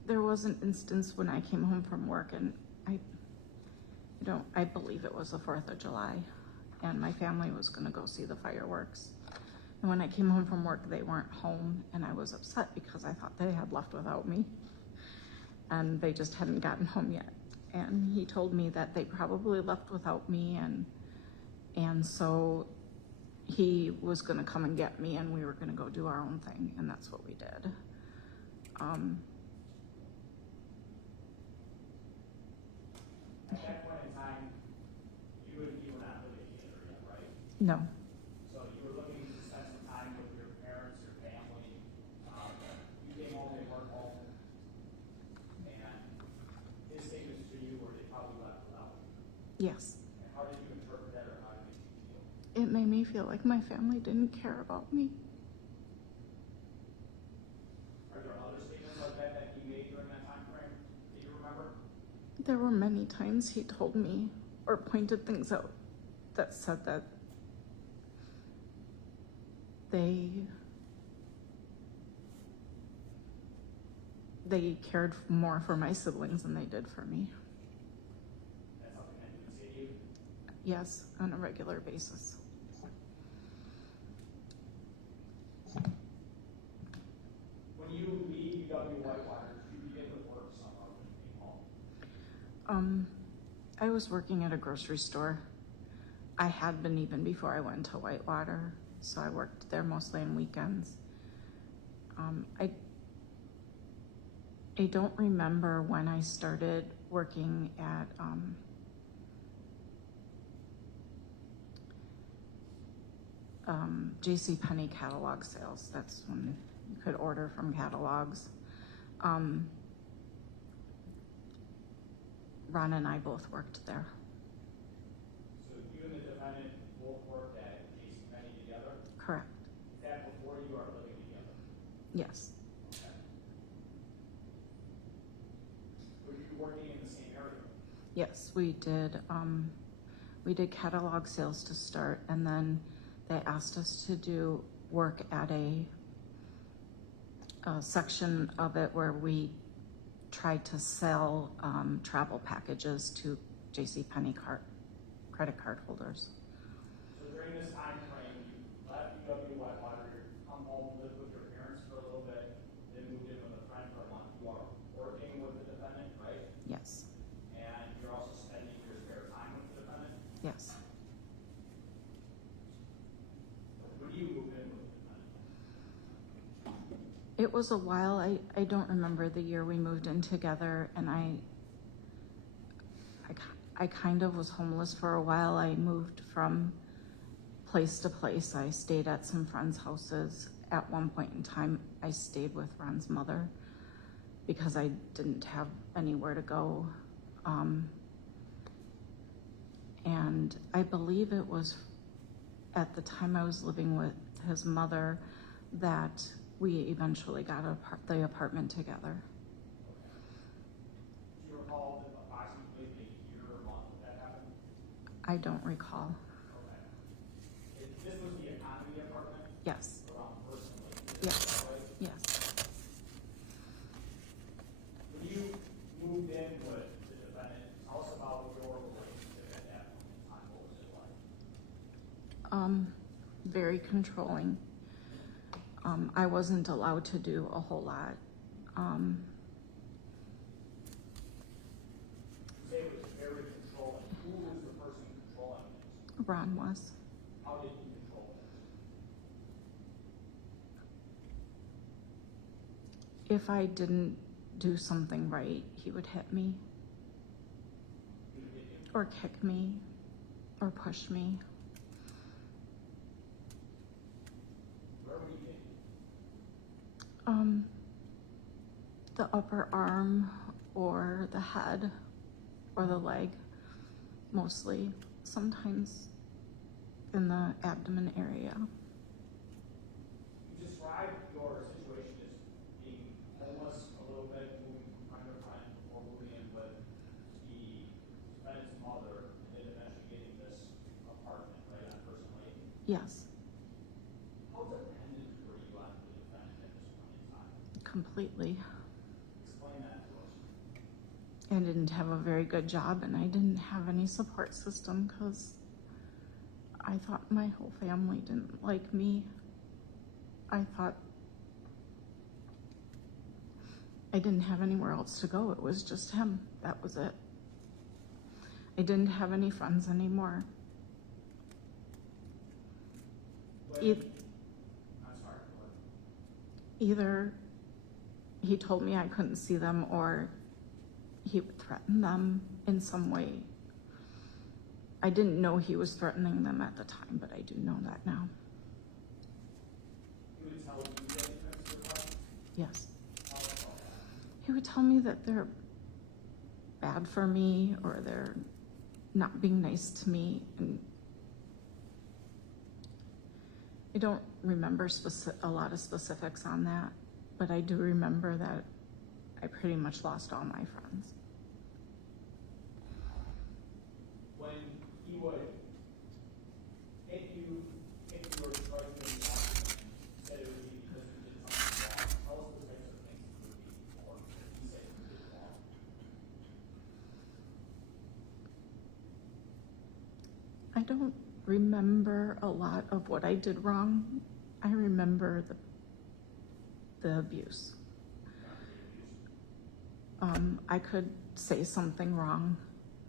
There was an instance when I came home from work, and I believe it was the 4th of July, and my family was gonna go see the fireworks. And when I came home from work, they weren't home, and I was upset because I thought they had left without me, and they just hadn't gotten home yet. And he told me that they probably left without me, and so he was gonna come and get me, and we were gonna go do our own thing, and that's what we did. At that point in time, you were not living together yet, right? No. So you were looking to spend some time with your parents, your family. You came home, they weren't home. And his statements to you were they probably left without you. Yes. And how did you interpret that, or how did it make you feel? It made me feel like my family didn't care about me. Are there other statements like that that he made during that time frame that you remember? There were many times he told me or pointed things out that said that they cared more for my siblings than they did for me. That's something that you would say to you? Yes, on a regular basis. When you leave UW Whitewater, did you begin to work somewhere when you came home? I was working at a grocery store. I had been even before I went to Whitewater, so I worked there mostly on weekends. I don't remember when I started working at JCPenney catalog sales. That's when you could order from catalogs. Ron and I both worked there. So you and the defendant both worked at JCPenney together? Correct. Is that before you are living together? Yes. Okay. Were you working in the same area? Yes, we did. We did catalog sales to start, and then they asked us to do work at a section of it where we tried to sell travel packages to JCPenney credit card holders. So during this time frame, you left UW Whitewater, you come home, lived with your parents for a little bit, then moved in with a friend for a month. You are working with the defendant, right? Yes, And you're also spending your spare time with the defendant? yes. When do you move in with the defendant? It was a while. I don't remember the year we moved in together, and I kind of was homeless for a while. I moved from place to place. I stayed at some friends' houses. At one point in time, I stayed with Ron's mother because I didn't have anywhere to go. And I believe it was at the time I was living with his mother that we eventually got the apartment together. Do you recall approximately the year or month that happened? I don't recall. Okay. This was the economy apartment Yes, around First and Lake? yes, Right? yes. When you moved in with the defendant, tell us about your relationship at that point in time. What was it like? Very controlling. I wasn't allowed to do a whole lot. You say it was very controlling. Who was the person controlling it? Ron was. How did he control it? If I didn't do something right, he would hit me, He would hit you. or kick me, or push me. Where would he hit you? The upper arm, or the head, or the leg, mostly. Sometimes in the abdomen area. You described your situation as being homeless a little bit, moving from friend to friend, before moving in with the defendant's mother, and then eventually getting this apartment right on First and Lake. Yes, How dependent were you on the defendant at this point in time? completely. Explain that to us. I didn't have a very good job, and I didn't have any support system because I thought my whole family didn't like me. I thought I didn't have anywhere else to go. It was just him. That was it. I didn't have any friends anymore. When, Eith- I'm sorry, go ahead. Either he told me I couldn't see them, or he would threaten them in some way. I didn't know he was threatening them at the time, but I do know that now. He would tell you that he couldn't see the apartment? Yes. Tell us about that. He would tell me that they're bad for me, or they're not being nice to me, and I don't remember a lot of specifics on that, but I do remember that I pretty much lost all my friends. he would hit you if you were striking him down, that it would be because you did something wrong. Tell us the types of things it would be for that he said you did wrong. I don't remember a lot of what I did wrong. I remember the abuse. I could say something wrong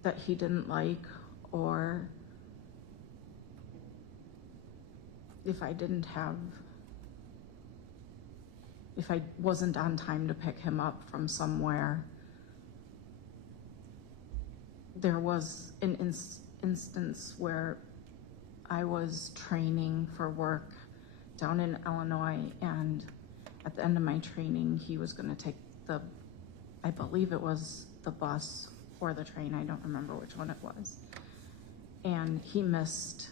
that he didn't like, or if I wasn't on time to pick him up from somewhere. There was an instance where I was training for work down in Illinois, and at the end of my training, he was going to take I believe it was the bus or the train, I don't remember which one it was. And he missed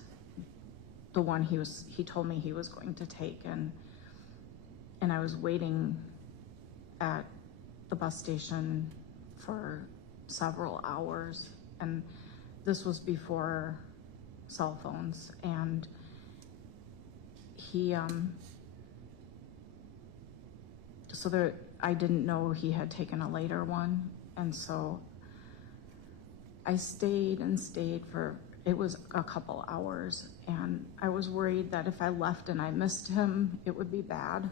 the one he told me he was going to take, and I was waiting at the bus station for several hours, and this was before cell phones, and I didn't know he had taken a later one, and so I stayed for, it was a couple hours, and I was worried that if I left and I missed him, it would be bad.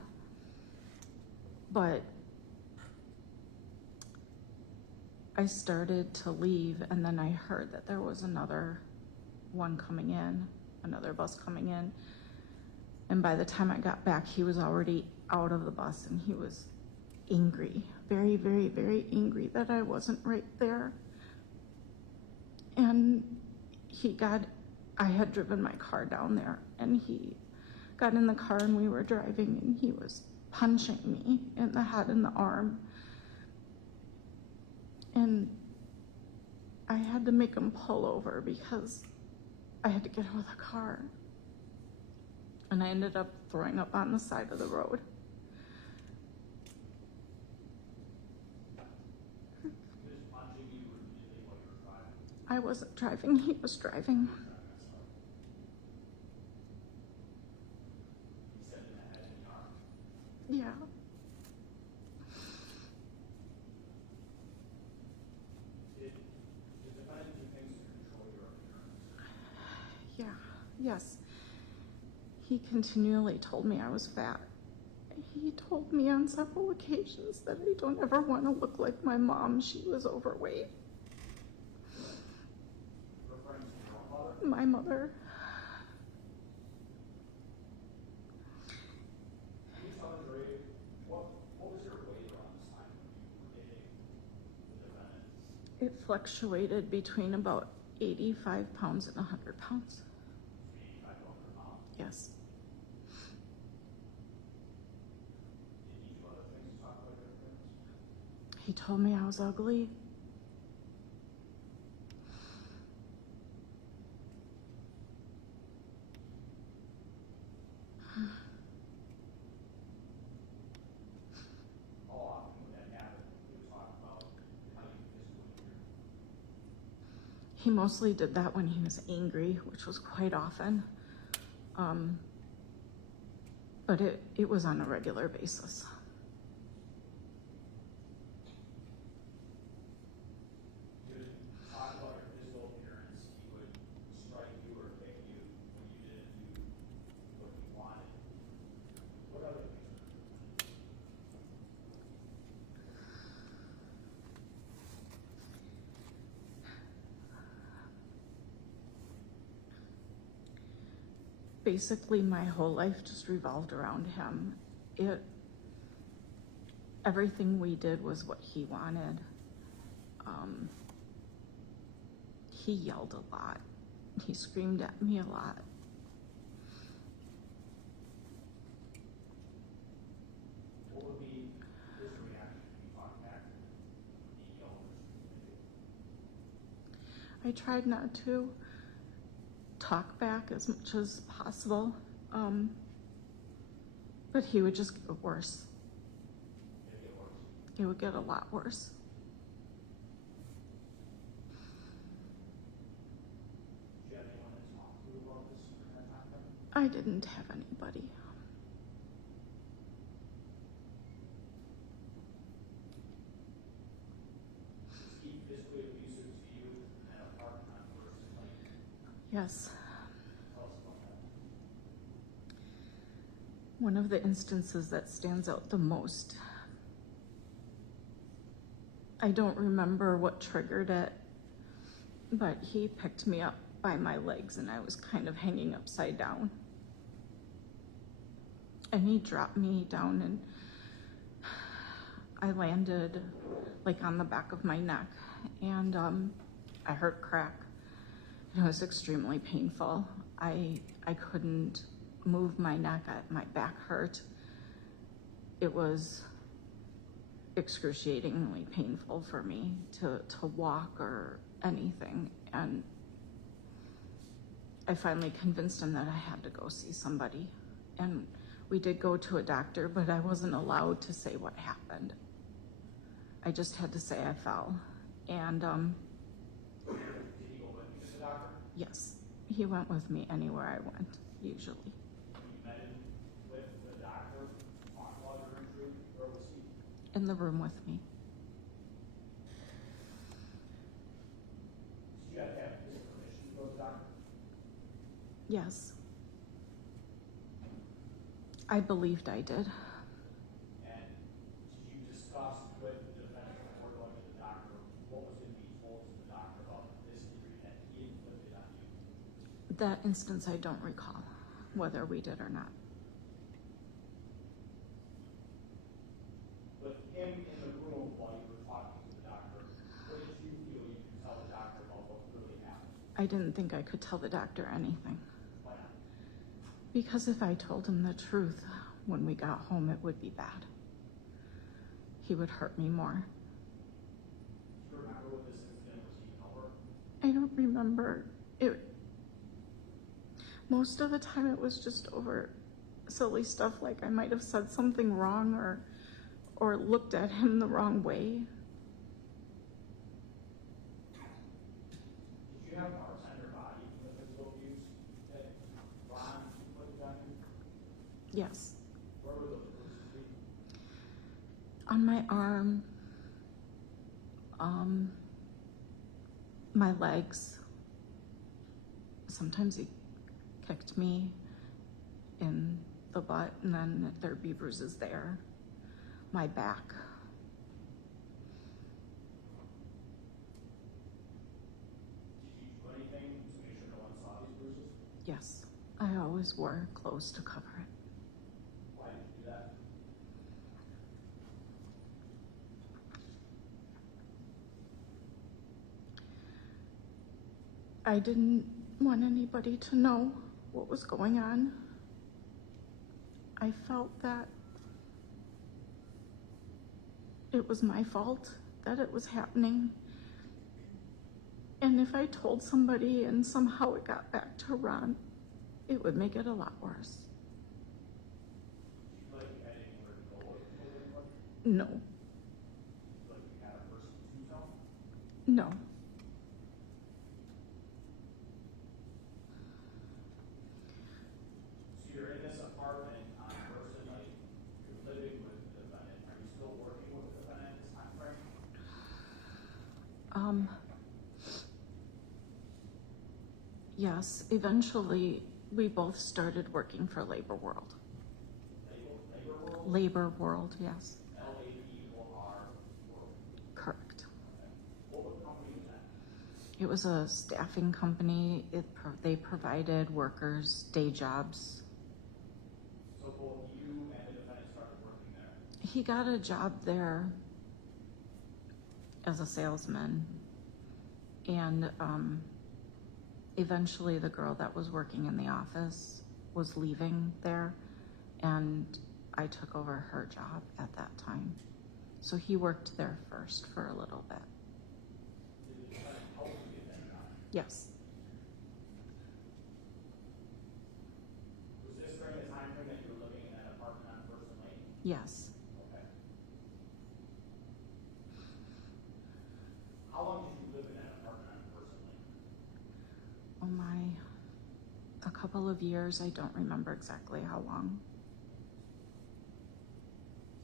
But I started to leave, and then I heard that there was another bus coming in. And by the time I got back, he was already out of the bus, and he was angry, very, very, very angry that I wasn't right there. And I had driven my car down there, and he got in the car and we were driving, and he was punching me in the head and the arm. And I had to make him pull over because I had to get out of the car. And I ended up throwing up on the side of the road. I wasn't driving, he was driving. Yeah. Yeah, yes. He continually told me I was fat. He told me on several occasions that I don't ever want to look like my mom. She was overweight. My mother. Can you tell me, Ray, what was your weight around this time when you were dating the defendant? It fluctuated between about 85 pounds and 100 pounds. 85 pounds per pound? Yes. Did he do other things to talk about your appearance? He told me I was ugly. He mostly did that when he was angry, which was quite often. But it was on a regular basis. He would talk about your physical appearance. He would strike you or kick you when you didn't do what you wanted. What other things? Basically, my whole life just revolved around him. Everything we did was what he wanted. He yelled a lot. He screamed at me a lot. What would be his reaction if you talked back to him? He yelled or I tried not to talk back as much as possible, but he would just get worse. It would get a lot worse. Do you I didn't have anybody. Was he physically abusive to you in an apartment on First and Lane? Yes. Tell us about that. One of the instances that stands out the most, I don't remember what triggered it, but he picked me up by my legs and I was kind of hanging upside down. And he dropped me down and I landed like on the back of my neck and I heard crack. It was extremely painful. I couldn't move my neck, my back hurt. It was excruciatingly painful for me to walk or anything. And I finally convinced him that I had to go see somebody. And we did go to a doctor, but I wasn't allowed to say what happened. I just had to say I fell. And Did he go with you to the doctor? yes, he went with me anywhere I went, usually. When you met him with the doctor, talk about your injury, where was he? In the room with me. Did you have to have his permission to go to the doctor? Yes. I believed I did. And did you discuss with the defendant before going to the doctor what was going to be told to the doctor about this injury that he inflicted on you? That instance I don't recall whether we did or not. With him in the room while you were talking to the doctor, what did you feel you could tell the doctor about what really happened? I didn't think I could tell the doctor anything. Why not? Because if I told him the truth when we got home, it would be bad. He would hurt me more. Do you remember what this incident was even over? I don't remember. Most of the time it was just over silly stuff, like I might have said something wrong or looked at him the wrong way. Did you have marks on your body from the physical abuse that Ron inflicted on you? Yes. Where were those bruises be? On my arm, my legs. Sometimes he kicked me in the butt and then there'd be bruises there. My back. Did you do anything to make sure no one saw these bruises? Yes. I always wore clothes to cover it. Why did you do that? I didn't want anybody to know what was going on. I felt that it was my fault that it was happening. And if I told somebody and somehow it got back to Ron, it would make it a lot worse. Do you feel like you had anywhere to go with anyone? No, Do you feel like you had a person to tell? no. So you're in this apartment on First and Lane, you're living with the defendant. Are you still working with the defendant at this time frame? Yes, eventually we both started working for Labor World. Labor World? Labor World, yes, L-A-B-O-R World. correct. What company was that? It was a staffing company. They provided workers day jobs. So both you and the defendant started working there. He got a job there as a salesman, and eventually the girl that was working in the office was leaving there, and I took over her job at that time. So he worked there first for a little bit. Did the defendant help you get that job? Yes, Was this during the time frame that you were living in that apartment on First and Lane? yes. Okay. How long did you live in that apartment on First and Lane? Oh my, a couple couple of years. I don't remember exactly how long.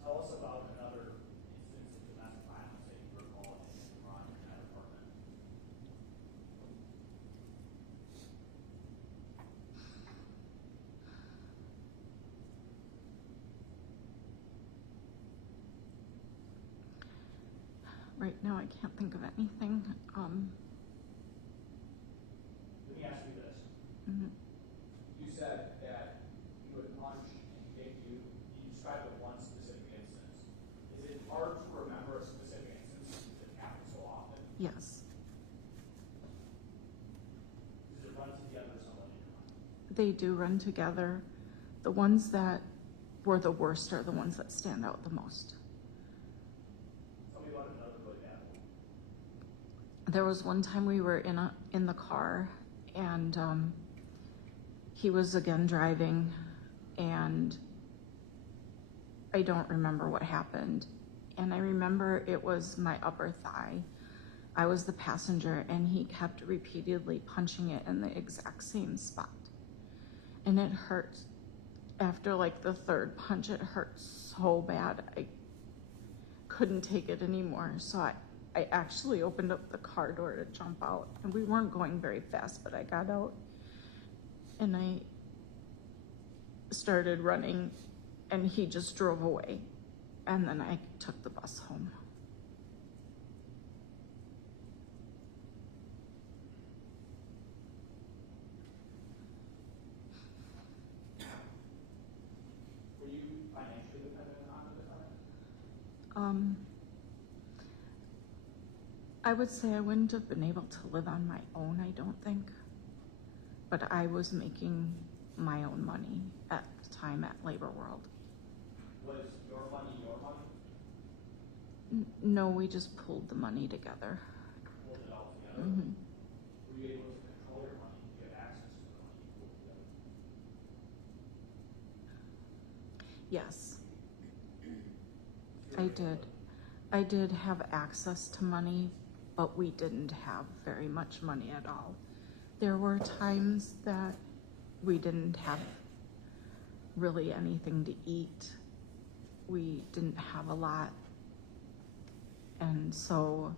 Tell us about another instance of domestic violence that you recall in that apartment. Right now, I can't think of anything. Let me ask you this. Mhm. You said that you would punch and kick you. You described it one specific instance. Is it hard to remember a specific instance because it happens so often? Yes, Does it run together somewhat in your mind? they do run together. The ones that were the worst are the ones that stand out the most. Tell me about another really bad one. There was one time we were in the car, and he was again driving, and I don't remember what happened. And I remember it was my upper thigh. I was the passenger, and he kept repeatedly punching it in the exact same spot. And it hurt. After like the third punch, it hurt so bad. I couldn't take it anymore. So I actually opened up the car door to jump out. And we weren't going very fast, but I got out and I started running, and he just drove away. And then I took the bus home. Were you financially dependent on the defendant? I would say I wouldn't have been able to live on my own, I don't think. But I was making my own money at the time at Labor World. Was your money your money? No, we just pulled the money together. Pulled it all together? Mhm. Were you able to control your money? Did you have access to the money you pulled together? Yes, I did. I did have access to money, but we didn't have very much money at all. There were times that we didn't have really anything to eat. We didn't have a lot. And so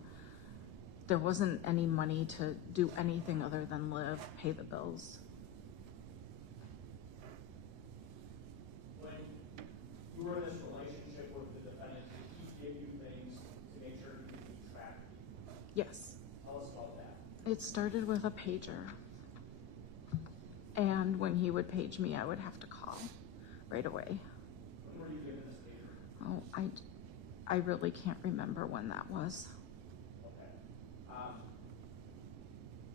there wasn't any money to do anything other than live, pay the bills. When you were in this relationship with the defendant, did he give you things to make sure you could keep track of people? Yes. Tell us about that. It started with a pager. And when he would page me, I would have to call right away. When were you given this paper? Oh, I really can't remember when that was. Okay.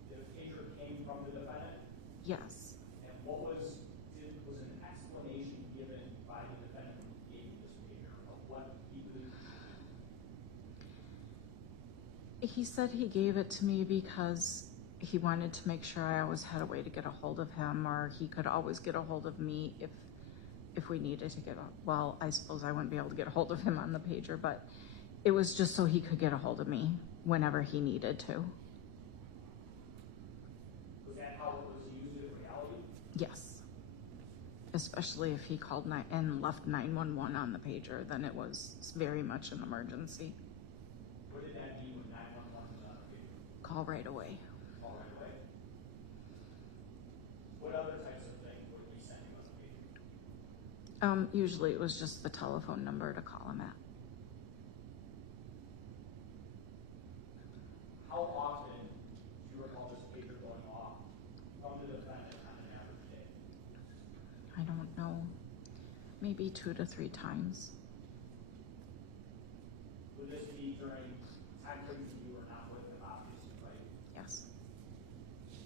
The pager came from the defendant? Yes. And what was an explanation given by the defendant when he gave you this pager of what he could do? He said he gave it to me because he wanted to make sure I always had a way to get a hold of him, or he could always get a hold of me if we needed to get a, well, I suppose I wouldn't be able to get a hold of him on the pager, but it was just so he could get a hold of me whenever he needed to. Was that how it was used in reality? Yes. Especially if he called and left 911 on the pager, then it was very much an emergency. What did that mean when 911 was on the pager? Call right away. Call right away. What other types of things would he send you on the pager? Usually it was just the telephone number to call him at. How often do you recall this pager going off from the defendant on an average day? I don't know, maybe 2 to 3 times. Would this be during time frames when you were not with him, obviously, right? Yes.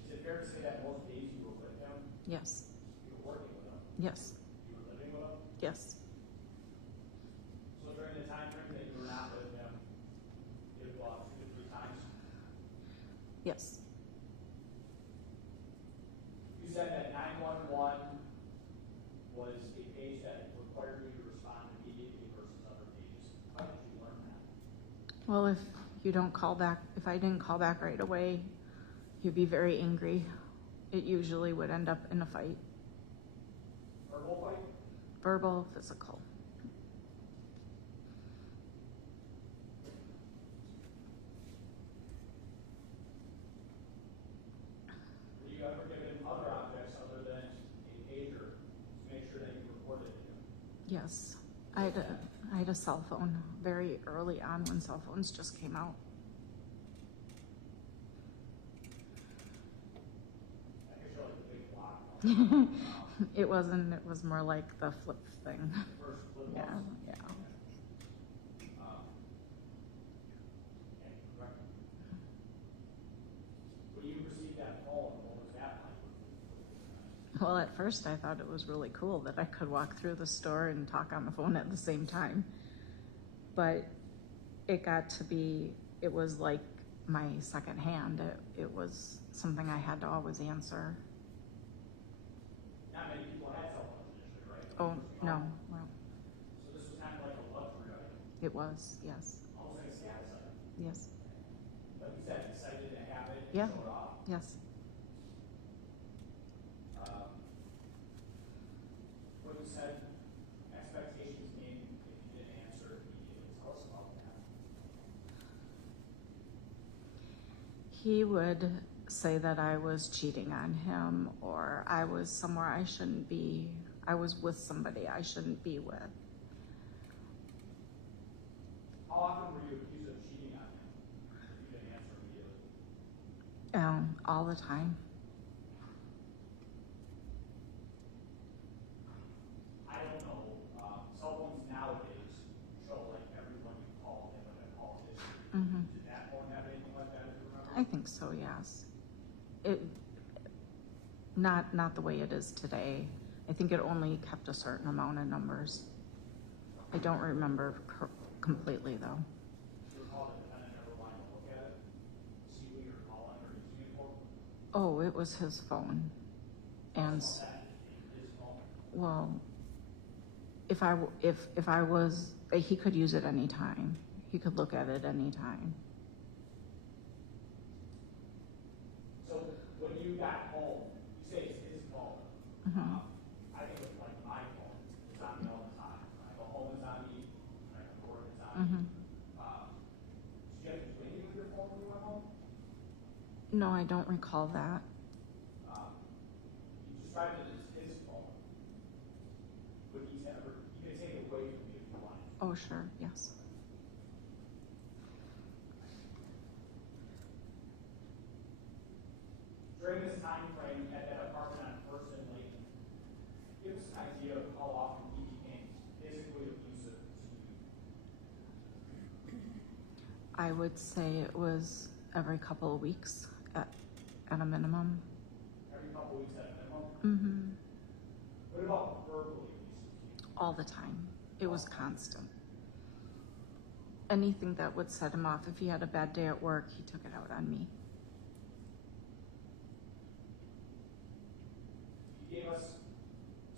Is it fair to say that most days you were with him, Yes. you were working with him, Yes. you were living with him? Yes. So during the time frame that you were not with him, it would go off 2 to 3 times? Yes. You said that 911 was a page that required you to respond immediately versus other pages. How did you learn that? Well, if I didn't call back right away, he'd be very angry. It usually would end up in a fight, Verbal fight? verbal, physical. Were you ever given other objects other than a pager to make sure that you reported it? Yes, I had a cell phone very early on when cell phones just came out. I picture like a big block. It wasn't, it was more like the flip thing. First flip Yeah, ones. yeah. Okay, correct. When you received that phone, what was that like? Well, at first I thought it was really cool that I could walk through the store and talk on the phone at the same time. But it got to be, it was like my second hand. It was something I had to always answer. Not many people had cell phones initially, right? Oh, no, well, So this was kind of like a luxury item, it was, yes, almost like a status item. yes, Like you said, excited to have it, Yeah. show it off. yes. What you said, expectations came if you didn't answer immediately. Tell us about that. He would say that I was cheating on him, or I was somewhere I shouldn't be. I was with somebody I shouldn't be with. How often were you accused of cheating on him if you didn't answer immediately? All the time. I don't know. Cell phones nowadays show like everyone you called and like a call history. Mhm. Did that phone have anything like that, if you remember? I think so, yes. It, not the way it is today. I think it only kept a certain amount of numbers. I don't remember completely though. Do you recall the defendant ever wanting to look at it? See who you're calling or using it for? Oh, it was his phone. And, His phone. well, if I was, he could use it anytime. He could look at it anytime. So when you got home, you say it's his phone. Mhm. I think it's like my phone. It's on me all the time. When I go home, it's on me. When I go to work, it's on Mhm. me. Did you have to do anything with your phone when you went home? No, I don't recall that. You described it as his phone. Would he ever? He could take it away from you if you wanted. Oh, sure, yes. During this time frame at that apartment on First and Lake, give us an idea of how often he became physically abusive to you. I would say it was every couple of weeks at a minimum. Every couple weeks at a minimum. Mm-hmm. What about verbally abusive to you? All the time. It was constant. Anything that would set him off. If he had a bad day at work, he took it out on me. You gave us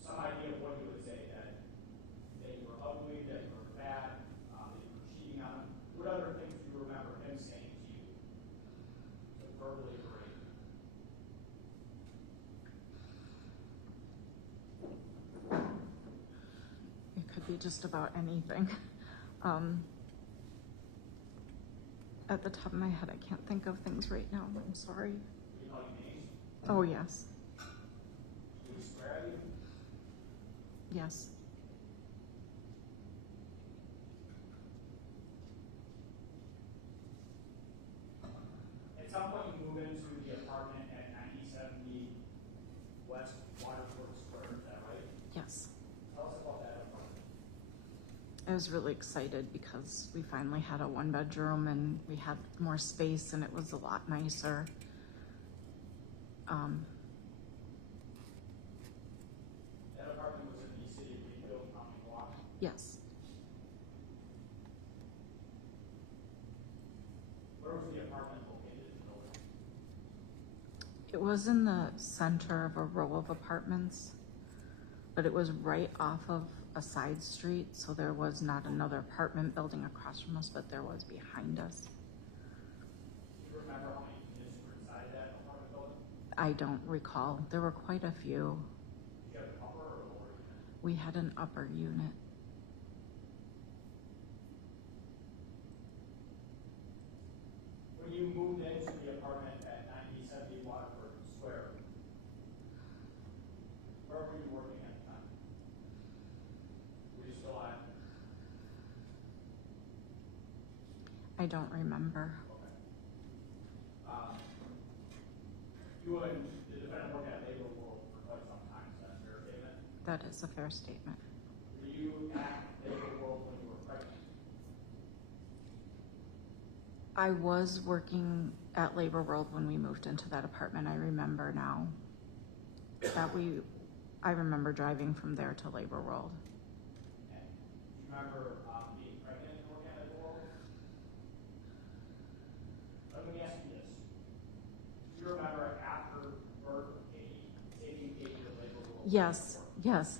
some idea of what he would say, that you were ugly, that you were bad, that you were cheating on him. What other things do you remember him saying to you? So verbally berate. It could be just about anything. At the top of my head, I can't think of things right now. I'm sorry. Did he call you names? Oh, yes. Did he swear at you? Yes. At some point, you move into the apartment at 9070 West Waterford Square, is that right? Yes. Tell us about that apartment. I was really excited because we finally had a one-bedroom and we had more space and it was a lot nicer. That apartment was in the city of Greenfield, County of Milwaukee. Yes. Where was the apartment located in the building? It was in the center of a row of apartments, but it was right off of a side street, so there was not another apartment building across from us, but there was behind us. Do you remember how many units were inside of that apartment building? I don't recall. There were quite a few. Did you have an upper or lower unit? We had an upper unit. When you moved into the apartment at 9070 Waterford Square, where were you working at the time? Were you still at? I don't remember. Okay. You and the defendant worked at Labor World for quite some time, is that a fair statement? That is a fair statement. Were you at Labor World when you were pregnant? I was working at Labor World when we moved into that apartment. I remember now that I remember driving from there to Labor World. And do you remember being pregnant and working at Labor World? Let me ask you this. Do you remember after birth of Katie, taking Katie to Labor World? Yes, yes,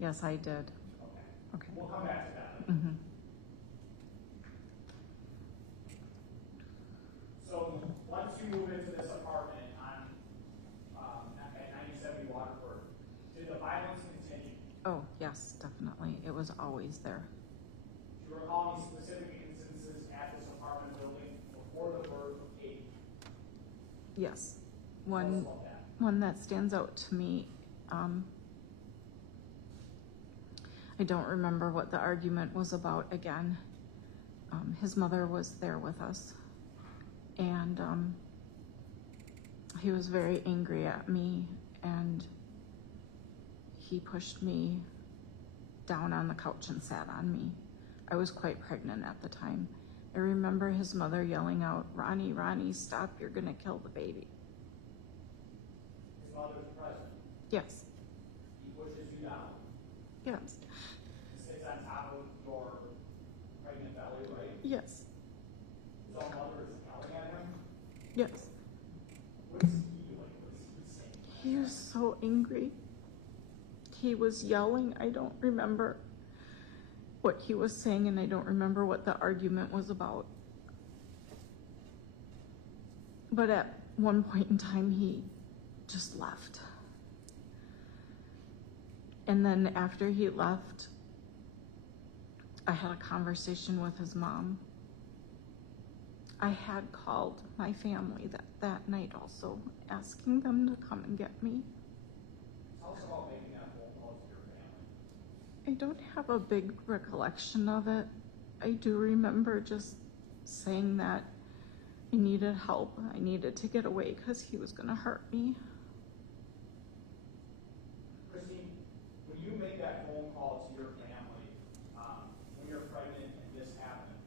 yes, I did. Okay. Okay. We'll come back to that. Mm-hmm. So once you move into this apartment at 9070 Waterford, did the violence continue? Oh, yes, definitely. It was always there. Do you recall any specific instances at this apartment building before the birth of Katie? Yes. Tell us One about that. one that stands out to me, I don't remember what the argument was about again. His mother was there with us, and he was very angry at me, and he pushed me down on the couch and sat on me. I was quite pregnant at the time. I remember his mother yelling out, "Ronnie, Ronnie, stop, you're gonna kill the baby." His mother's present. Yes, He pushes you down. yes, He sits on top of your pregnant belly, right? yes, His own mother is yelling at him. yes. What is he doing? What is he saying? He was so angry. He was yelling. I don't remember what he was saying, and I don't remember what the argument was about. But at one point in time, he just left. And then after he left, I had a conversation with his mom. I had called my family that night also, asking them to come and get me. Tell us about making that phone call to your family. I don't have a big recollection of it. I do remember just saying that I needed help. I needed to get away because he was going to hurt me. Christine, when you make that phone call to your family, when you're pregnant and this happened,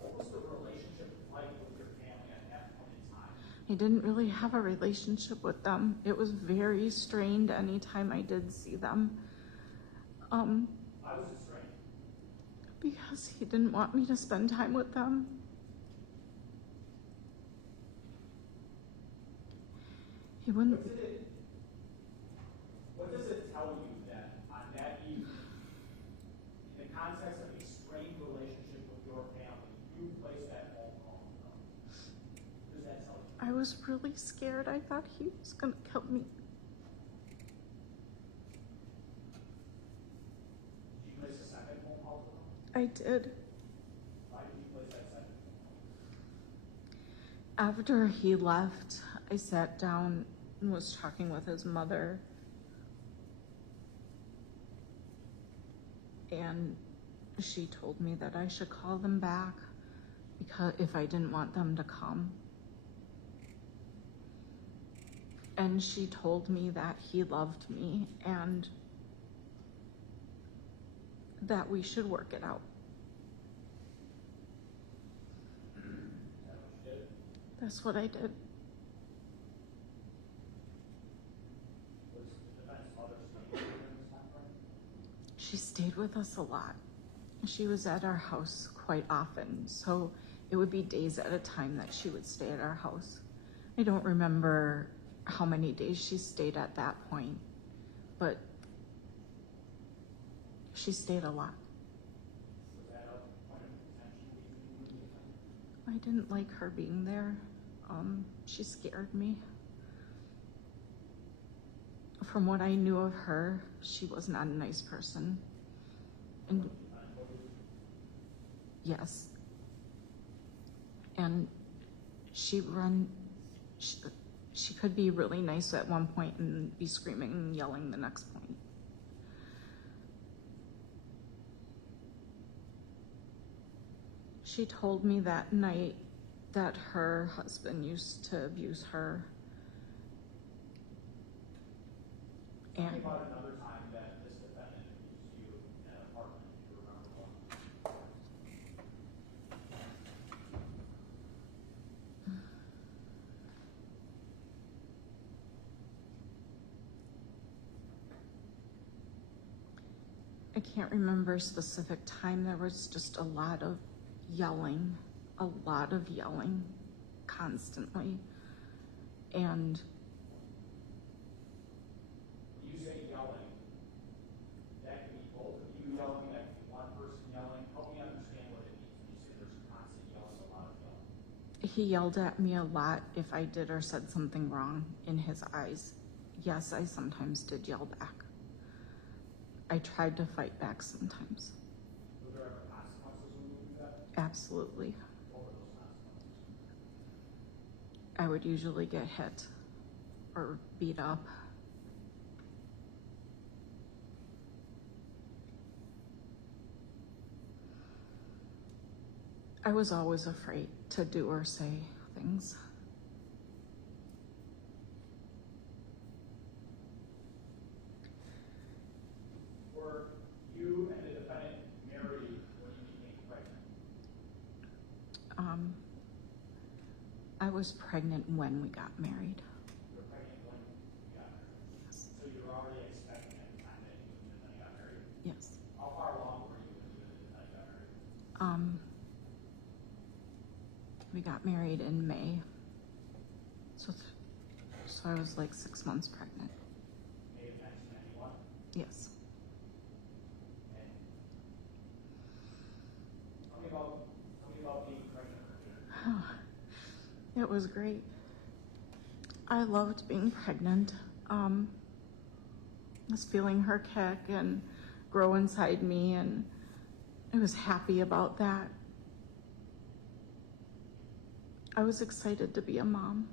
what was the relationship like with your family at that point in time? I didn't really have a relationship with them. It was very strained anytime I did see them. Why was it strange? Because he didn't want me to spend time with them. He wouldn't. What does it tell you that on that evening, in the context of a strained relationship with your family, you placed that phone call with them? What does that tell you? I was really scared. I thought he was going to kill me. Did you place a second phone call with them? I did. Why did you place that second phone call? After he left, I sat down and was talking with his mother. And she told me that I should call them back because if I didn't want them to come. And she told me that he loved me and that we should work it out. Is that what you did? That's what I did. Was the defense mother staying with you during this time frame? She stayed with us a lot. She was at our house quite often, so it would be days at a time that she would stay at our house. I don't remember how many days she stayed at that point, but she stayed a lot. Was that a point of contention between you and the defendant? I didn't like her being there. She scared me. from what I knew of her, she was not a nice person. And yes. And she could be really nice at one point and be screaming and yelling the next point. She told me that night that her husband used to abuse her. Tell me And about another time that this defendant abused you in an apartment, if you remember one. I can't remember a specific time. There was just a lot of yelling constantly. And When you say yelling, that can be both of you yelling, that can be one person yelling. Help me understand what it means when you say there's constant yelling, a lot of yelling. he yelled at me a lot if I did or said something wrong in his eyes. Yes, I sometimes did yell back. I tried to fight back sometimes. Were there ever consequences when you do that? Absolutely. What were those consequences? I would usually get hit or beat up. I was always afraid to do or say things. Were you and the defendant married when you became pregnant? I was pregnant when we got married. You were pregnant when you got married? Yes. So you were already expecting at the time that you and the defendant got married? Yes. How far along were you when you and the defendant got married? We got married in May. So I was like 6 months pregnant. May of 1991? Yes. And tell me about being pregnant. It was great. I loved being pregnant. Just feeling her kick and grow inside me, and I was happy about that. I was excited to be a mom.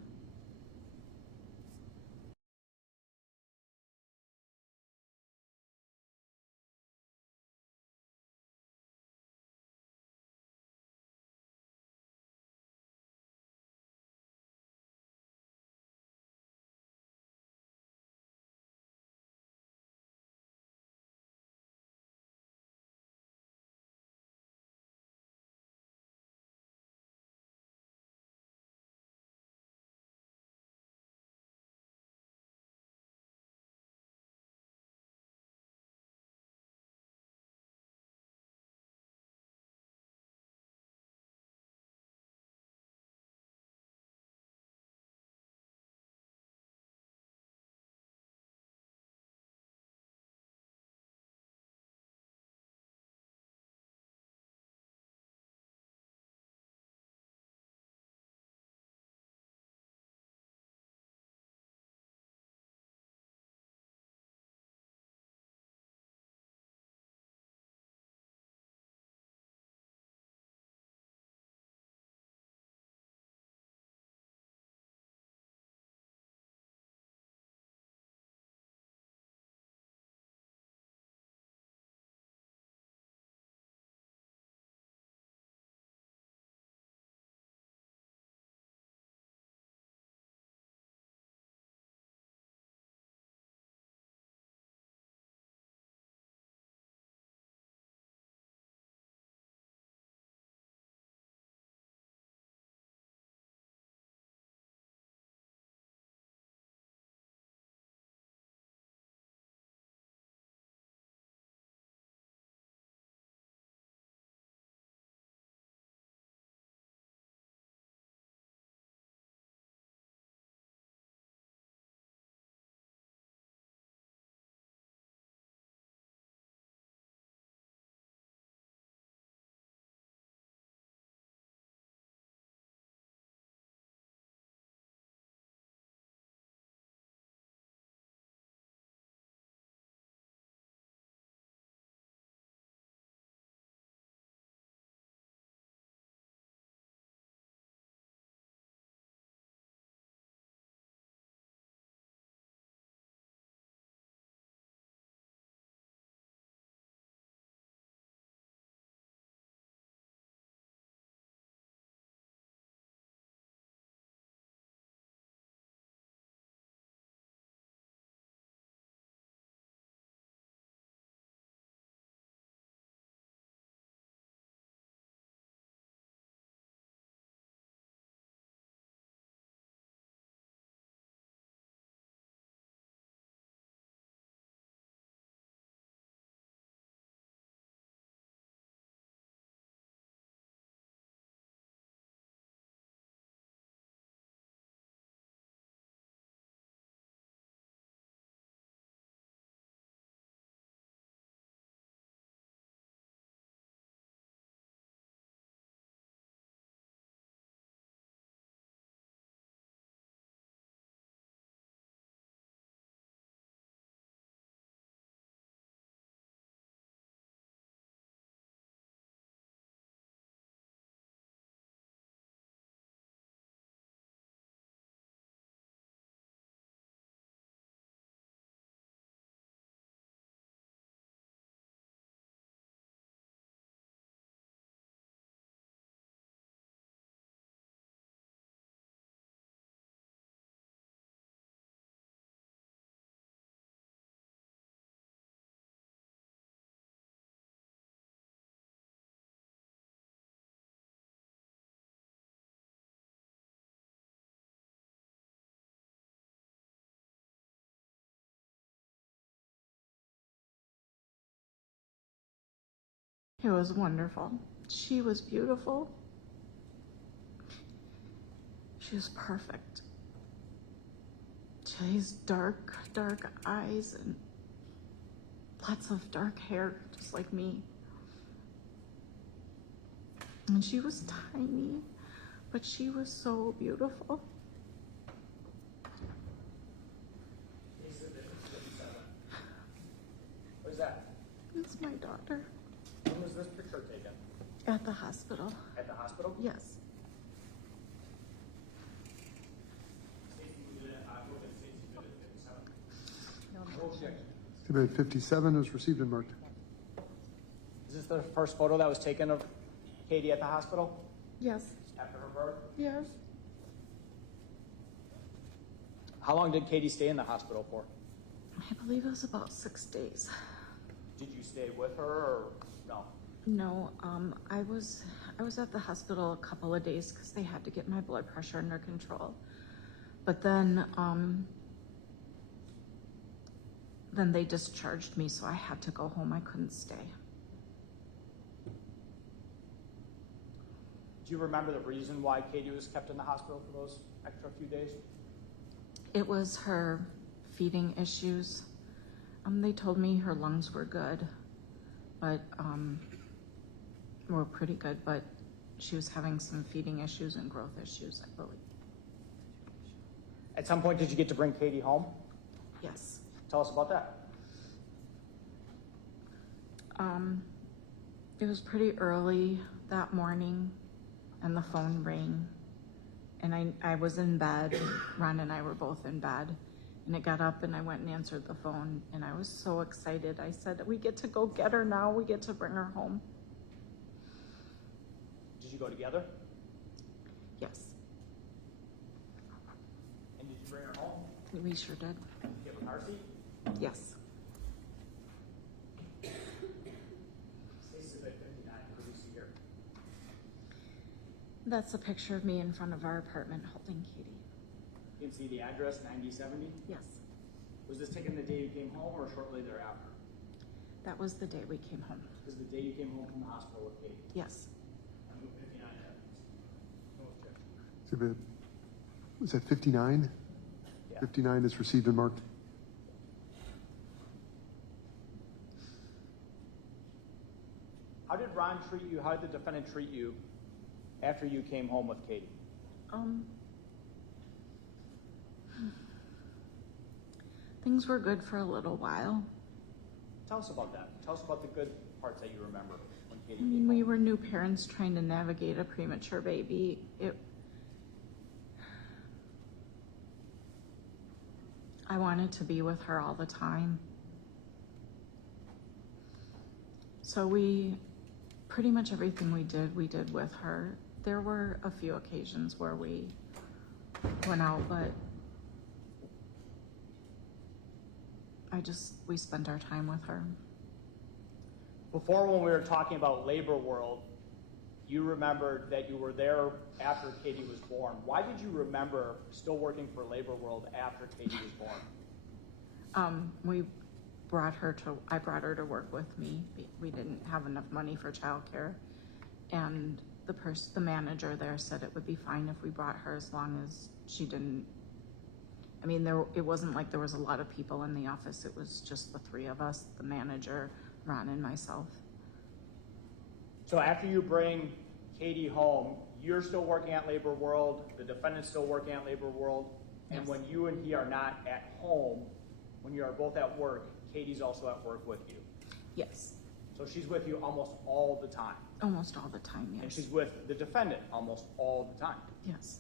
It was wonderful. She was beautiful. She was perfect. She has dark, dark eyes and lots of dark hair, just like me. And she was tiny, but she was so beautiful. What is that? It's my daughter. When was this picture taken? At the hospital. At the hospital? Yes. Stacy, we did it, look at Stacy, we did it 57. No objection. Exhibit 57 was received and marked. Is this the first photo that was taken of Katie at the hospital Yes. after her birth? Yes. How long did Katie stay in the hospital for? I believe it was about 6 days. Did you stay with her or no? No, I was at the hospital a couple of days because they had to get my blood pressure under control. But then they discharged me, so I had to go home. I couldn't stay. Do you remember the reason why Katie was kept in the hospital for those extra few days? It was her feeding issues. They told me her lungs were good, but were pretty good, but she was having some feeding issues and growth issues, I believe. At some point, did you get to bring Katie home? Yes. Tell us about that. It was pretty early that morning, and the phone rang, and I was in bed. Ron and I were both in bed, and I got up and I went and answered the phone, and I was so excited. I said, we get to go get her now. We get to bring her home. Did you go together? Yes, And did you bring her home? we sure did. Did you give her a car seat? Yes. Stacy's at 59. What do you see here? That's a picture of me in front of our apartment holding Katie. You can see the address, 9070. Yes, Was this taken the day you came home or shortly thereafter? that was the day we came home. This is the day you came home from the hospital with Katie. Yes. On Route 59 evidence. No objection. Exhibit, was that 59? Yeah. 59 is received and marked. How did Ron treat you? How did the defendant treat you after you came home with Katie? Things were good for a little while. Tell us about that. Tell us about the good parts that you remember when Katie I mean, came we home. were new parents trying to navigate a premature baby. I wanted to be with her all the time. So pretty much everything we did with her. There were a few occasions where we went out, but we spent our time with her. Before, when we were talking about Labor World, you remembered that you were there after Katie was born. Why did you remember still working for Labor World after Katie was born? I brought her to work with me. We didn't have enough money for childcare, and the manager there said it would be fine if we brought her as long as she didn't. I mean, it wasn't like there was a lot of people in the office. It was just the three of us, the manager, Ron, and myself. So after you bring Katie home, you're still working at Labor World, the defendant's still working at Labor World, and Yes. when you and he are not at home, when you are both at work, Katie's also at work with you. Yes, So she's with you almost all the time. almost all the time, And yes. she's with the defendant almost all the time. Yes.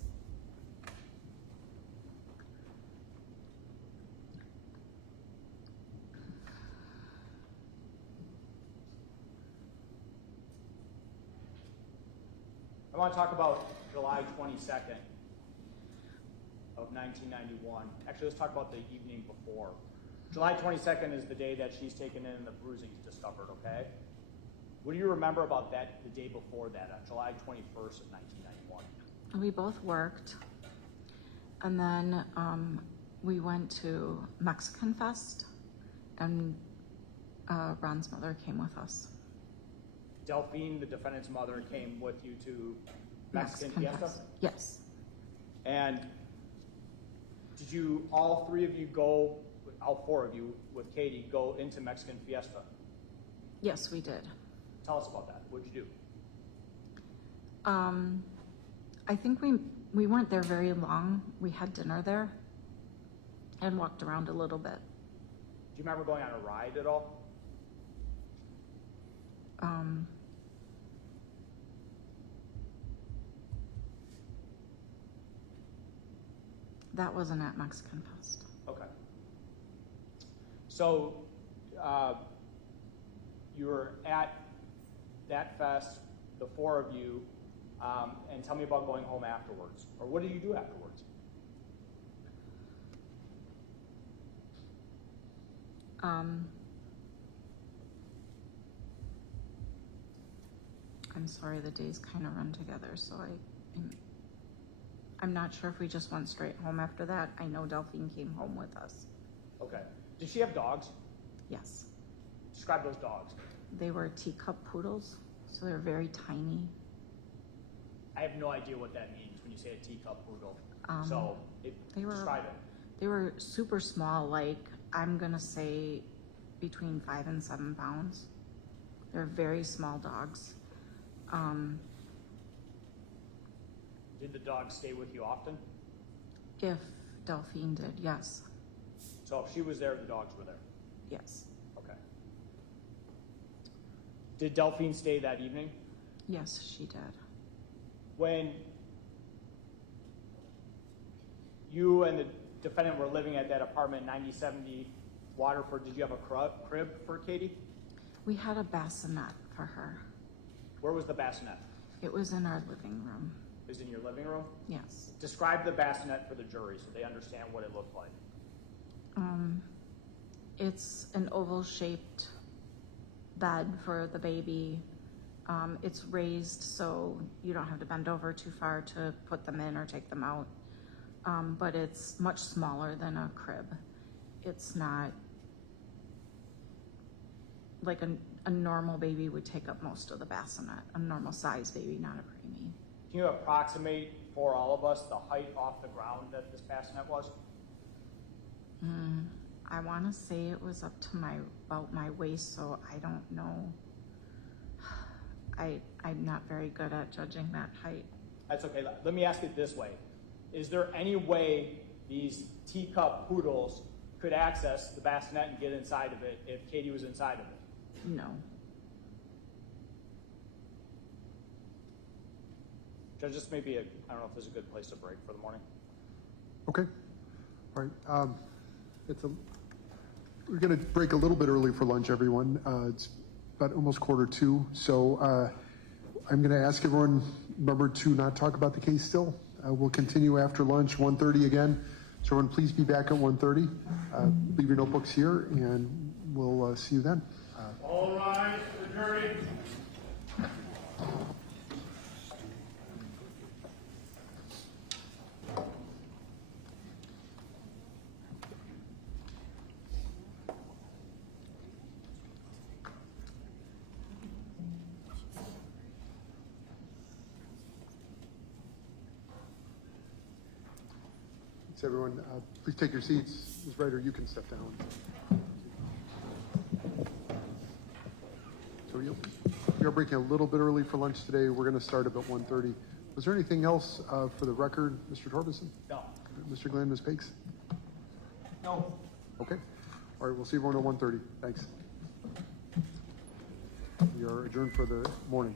I want to talk about July 22nd of 1991. Actually, let's talk about the evening before. July 22nd is the day that she's taken in and the bruising's discovered, okay? What do you remember about that, the day before that, July 21st of 1991? We both worked, and then we went to Mexican Fest, and Ron's mother came with us. Delphine, the defendant's mother, came with you to Mexican Fiesta? Yes. And did you, all three of you go, all four of you with Katie, go into Mexican Fiesta? Yes, we did. Tell us about that. What'd you do? I think we weren't there very long. We had dinner there and walked around a little bit. Do you remember going on a ride at all? That wasn't at Mexican Fest. Okay. So, you were at that fest, the four of you, and tell me about going home afterwards. Or what did you do afterwards? I'm sorry, the days kind of run together, so I'm not sure if we just went straight home after that. I know Delphine came home with us. Okay. Did she have dogs? Yes. Describe those dogs. They were teacup poodles, so they're very tiny. I have no idea what that means when you say a teacup poodle. So, describe it. They were super small, like I'm gonna say between 5 and 7 pounds. They're very small dogs. Did the dogs stay with you often? If Delphine did, yes. So if she was there, the dogs were there? Yes. Okay. Did Delphine stay that evening? Yes, she did. When you and the defendant were living at that apartment, 9070 Waterford, did you have a crib for Katie? We had a bassinet for her. Where was the bassinet? It was in our living room. It was in your living room? Yes. Describe the bassinet for the jury so they understand what it looked like. It's an oval-shaped bed for the baby. It's raised so you don't have to bend over too far to put them in or take them out. But it's much smaller than a crib. It's not like a normal baby would take up most of the bassinet, a normal size baby, not a preemie. Can you approximate for all of us the height off the ground that this bassinet was? I want to say it was up to about my waist, so I don't know. I'm not very good at judging that height. That's okay. Let me ask it this way. Is there any way these teacup poodles could access the bassinet and get inside of it if Katie was inside of it? No. Judge, this may be I don't know if this is a good place to break for the morning. Okay. All right. We're going to break a little bit early for lunch, everyone. It's about almost 1:45, so I'm going to ask everyone, remember to not talk about the case still. We'll continue after lunch, 1:30 again. So everyone, please be back at 1:30. Leave your notebooks here, and we'll see you then. All rise for the jury. Thanks, everyone. Please take your seats. Ms. Ryder, you can step down. So we are breaking a little bit early for lunch today. We're going to start about 1:30. Was there anything else for the record, Mr. Torbenson? No. Mr. Glenn, Ms. Pakes? No. Okay. All right, we'll see everyone at 1:30. Thanks. We are adjourned for the morning.